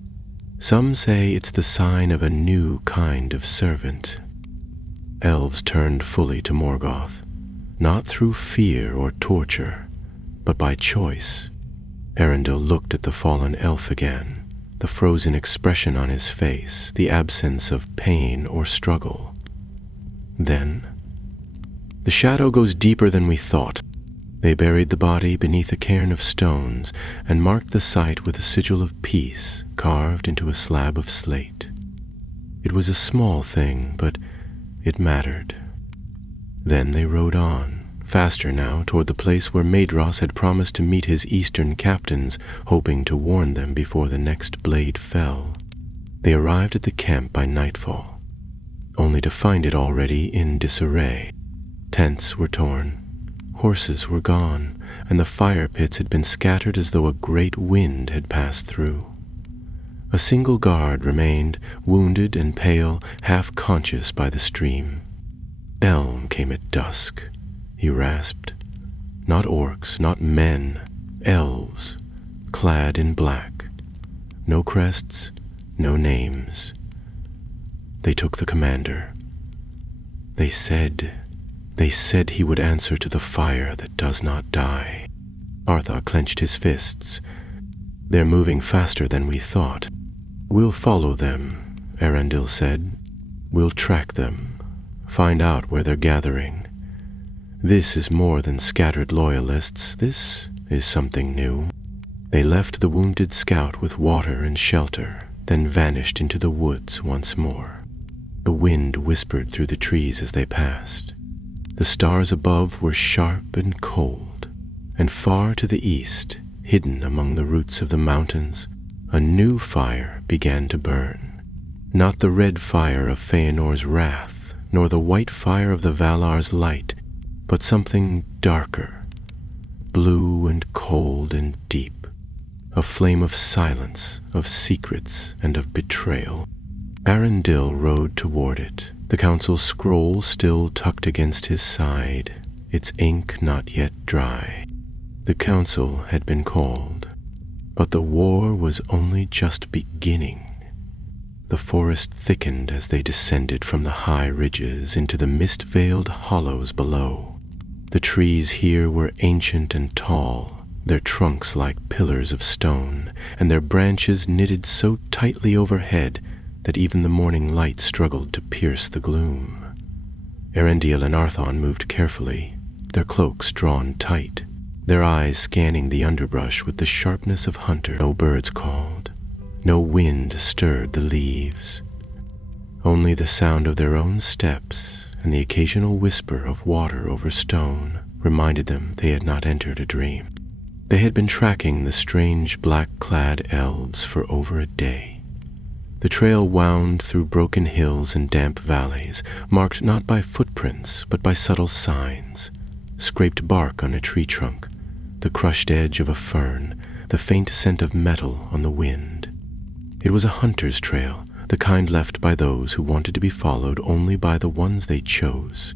Some say it's the sign of a new kind of servant." Elves turned fully to Morgoth, not through fear or torture, but by choice. Arundel looked at the fallen elf again, the frozen expression on his face, the absence of pain or struggle. Then, "The shadow goes deeper than we thought." They buried the body beneath a cairn of stones and marked the site with a sigil of peace carved into a slab of slate. It was a small thing, but it mattered. Then they rode on, faster now, toward the place where Maedhros had promised to meet his eastern captains, hoping to warn them before the next blade fell. They arrived at the camp by nightfall, only to find it already in disarray. Tents were torn, horses were gone, and the fire pits had been scattered as though a great wind had passed through. A single guard remained, wounded and pale, half conscious by the stream. "Elm came at dusk," he rasped. "Not orcs, not men, elves, clad in black. No crests, no names, they took the commander. They said he would answer to the fire that does not die. Arthur clenched his fists. They're moving faster than we thought. We'll follow them, Arundel said. We'll track them, find out where they're gathering. This is more than scattered loyalists. This is something new. They left the wounded scout with water and shelter, then vanished into the woods once more. The wind whispered through the trees as they passed. The stars above were sharp and cold, and far to the east, hidden among the roots of the mountains, a new fire began to burn. Not the red fire of Feanor's wrath, nor the white fire of the Valar's light, but something darker, blue and cold and deep, a flame of silence, of secrets, and of betrayal. Arundel rode toward it, the council's scroll still tucked against his side, its ink not yet dry. The council had been called, but the war was only just beginning. The forest thickened as they descended from the high ridges into the mist-veiled hollows below. The trees here were ancient and tall, their trunks like pillars of stone, and their branches knitted so tightly overhead that even the morning light struggled to pierce the gloom. Erendiel and Arthon moved carefully, their cloaks drawn tight, their eyes scanning the underbrush with the sharpness of hunters. No birds called, no wind stirred the leaves. Only the sound of their own steps and the occasional whisper of water over stone reminded them they had not entered a dream. They had been tracking the strange black-clad elves for over a day. The trail wound through broken hills and damp valleys, marked not by footprints but by subtle signs: scraped bark on a tree trunk, the crushed edge of a fern, the faint scent of metal on the wind. It was a hunter's trail, the kind left by those who wanted to be followed only by the ones they chose.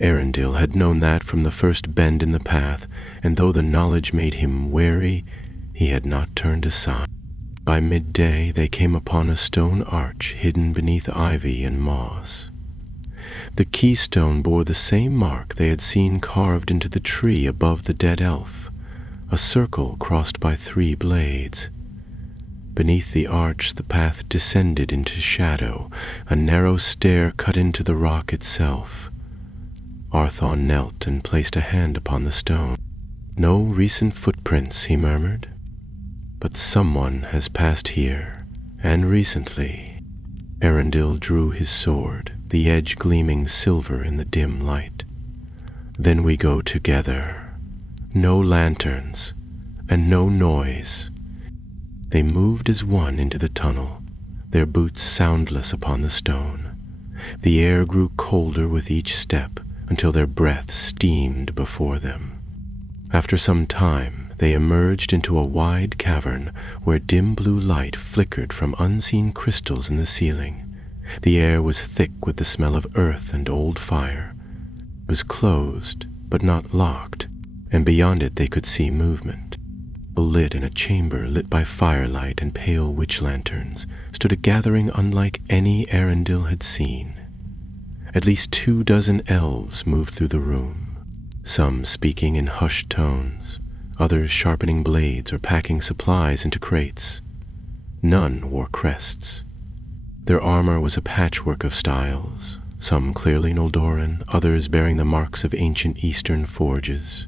Arundel had known that from the first bend in the path, and though the knowledge made him wary, he had not turned aside. By midday they came upon a stone arch hidden beneath ivy and moss. The keystone bore the same mark they had seen carved into the tree above the dead elf, a circle crossed by 3 blades. Beneath the arch the path descended into shadow, a narrow stair cut into the rock itself. Arthon knelt and placed a hand upon the stone. "No recent footprints," he murmured. "But someone has passed here, and recently." Arundel drew his sword, the edge gleaming silver in the dim light. "Then we go together. No lanterns, and no noise." They moved as one into the tunnel, their boots soundless upon the stone. The air grew colder with each step until their breath steamed before them. After some time, they emerged into a wide cavern where dim blue light flickered from unseen crystals in the ceiling. The air was thick with the smell of earth and old fire. It was closed, but not locked, and beyond it they could see movement. Lit in a chamber lit by firelight and pale witch lanterns stood a gathering unlike any Arundel had seen. At least 24 elves moved through the room, some speaking in hushed tones, others sharpening blades or packing supplies into crates. None wore crests. Their armor was a patchwork of styles, some clearly Noldoran, others bearing the marks of ancient eastern forges.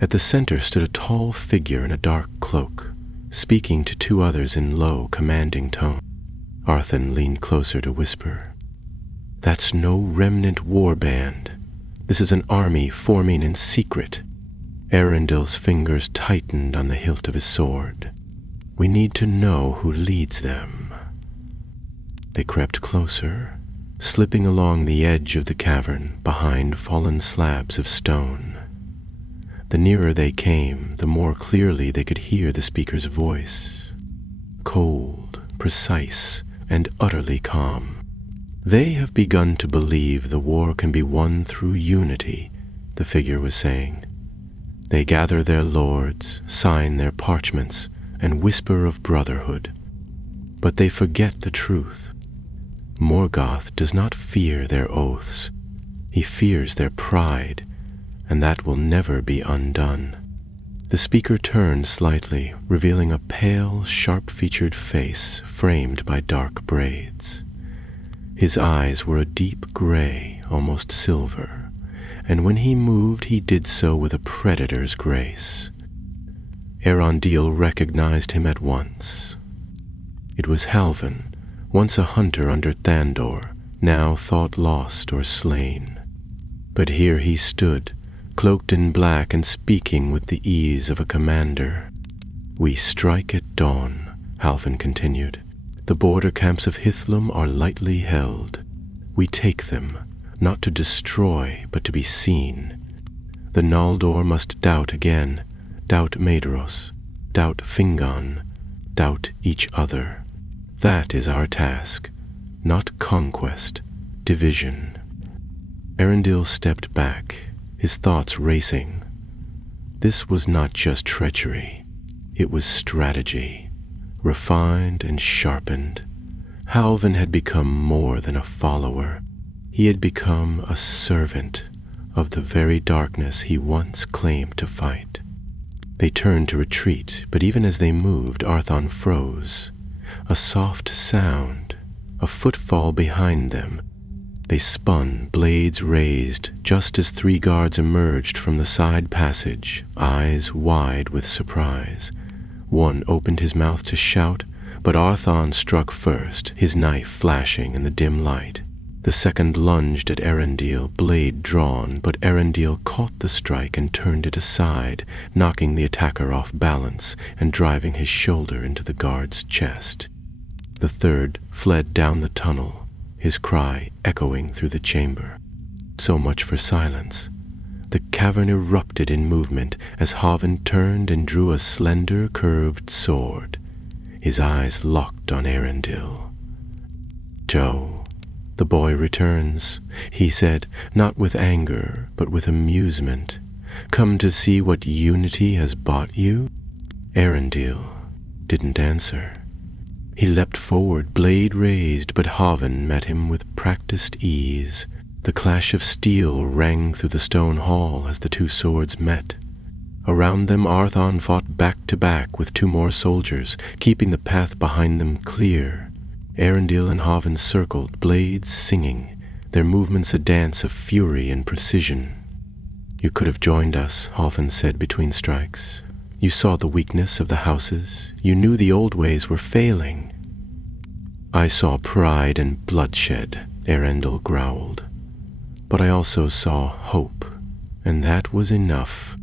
At the center stood a tall figure in a dark cloak, speaking to 2 others in low, commanding tone. Arthon leaned closer to whisper, "That's no remnant war band. This is an army forming in secret." Arendel's fingers tightened on the hilt of his sword. "We need to know who leads them." They crept closer, slipping along the edge of the cavern behind fallen slabs of stone. The nearer they came, the more clearly they could hear the speaker's voice. Cold, precise, and utterly calm. "They have begun to believe the war can be won through unity," the figure was saying. "They gather their lords, sign their parchments, and whisper of brotherhood. But they forget the truth. Morgoth does not fear their oaths. He fears their pride, and that will never be undone. The speaker turned slightly, revealing a pale, sharp-featured face framed by dark braids. His eyes were a deep gray, almost silver, and when he moved he did so with a predator's grace. Arundel recognized him at once. It was Halvin, once a hunter under Thandor, now thought lost or slain. But here he stood, cloaked in black and speaking with the ease of a commander. "We strike at dawn," Halvin continued. "The border camps of Hithlum are lightly held. We take them, not to destroy, but to be seen. The Noldor must doubt again, doubt Maedhros, doubt Fingon, doubt each other. That is our task, not conquest, division." Arundel stepped back, his thoughts racing. This was not just treachery, it was strategy, refined and sharpened. Halvin had become more than a follower. He had become a servant of the very darkness he once claimed to fight. They turned to retreat, but even as they moved, Arthon froze. A soft sound, a footfall behind them. They spun, blades raised, just as 3 guards emerged from the side passage, eyes wide with surprise. One opened his mouth to shout, but Arthon struck first, his knife flashing in the dim light. The second lunged at Arundel, blade drawn, but Arundel caught the strike and turned it aside, knocking the attacker off balance and driving his shoulder into the guard's chest. The third fled down the tunnel, his cry echoing through the chamber. So much for silence. The cavern erupted in movement as Halvin turned and drew a slender, curved sword. His eyes locked on Arundel. "Joe, the boy returns," he said, not with anger, but with amusement. "Come to see what unity has bought you?" Arundel didn't answer. He leapt forward, blade raised, but Halvin met him with practiced ease. The clash of steel rang through the stone hall as the 2 swords met. Around them Arthon fought back to back with 2 more soldiers, keeping the path behind them clear. Arundel and Halvin circled, blades singing, their movements a dance of fury and precision. "You could have joined us," Halvin said between strikes. "You saw the weakness of the houses. You knew the old ways were failing." "I saw pride and bloodshed," Arundel growled. "But I also saw hope, and that was enough."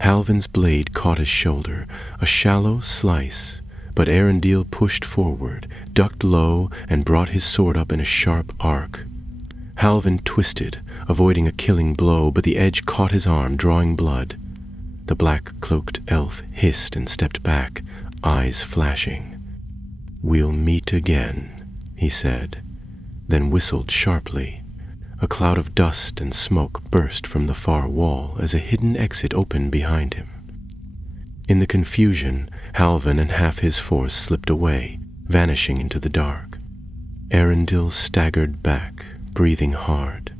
Halvin's blade caught his shoulder, a shallow slice, but Arundel pushed forward, ducked low, and brought his sword up in a sharp arc. Halvin twisted, avoiding a killing blow, but the edge caught his arm, drawing blood. The black-cloaked elf hissed and stepped back, eyes flashing. "We'll meet again," he said, then whistled sharply. A cloud of dust and smoke burst from the far wall as a hidden exit opened behind him. In the confusion, Halvin and half his force slipped away, vanishing into the dark. Arundel staggered back, breathing hard.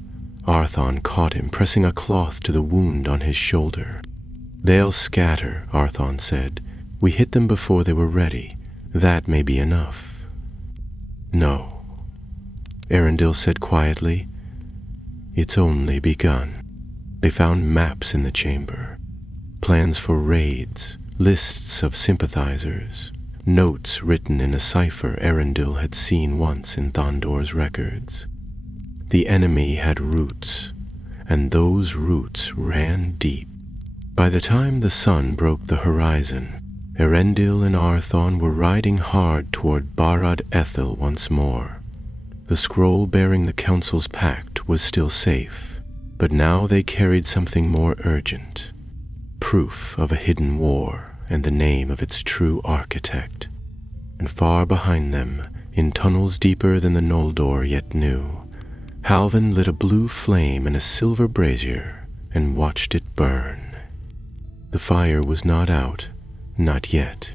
Arthon caught him, pressing a cloth to the wound on his shoulder. "They'll scatter," Arthon said. "We hit them before they were ready. That may be enough." "No," Arundel said quietly. "It's only begun." They found maps in the chamber, plans for raids, lists of sympathizers, notes written in a cipher Arundel had seen once in Thandor's records. The enemy had roots, and those roots ran deep. By the time the sun broke the horizon, Arundel and Arthon were riding hard toward Barad Ethel once more. The scroll bearing the council's pact was still safe, but now they carried something more urgent, proof of a hidden war and the name of its true architect. And far behind them, in tunnels deeper than the Noldor yet knew, Halvin lit a blue flame in a silver brazier and watched it burn. The fire was not out, not yet.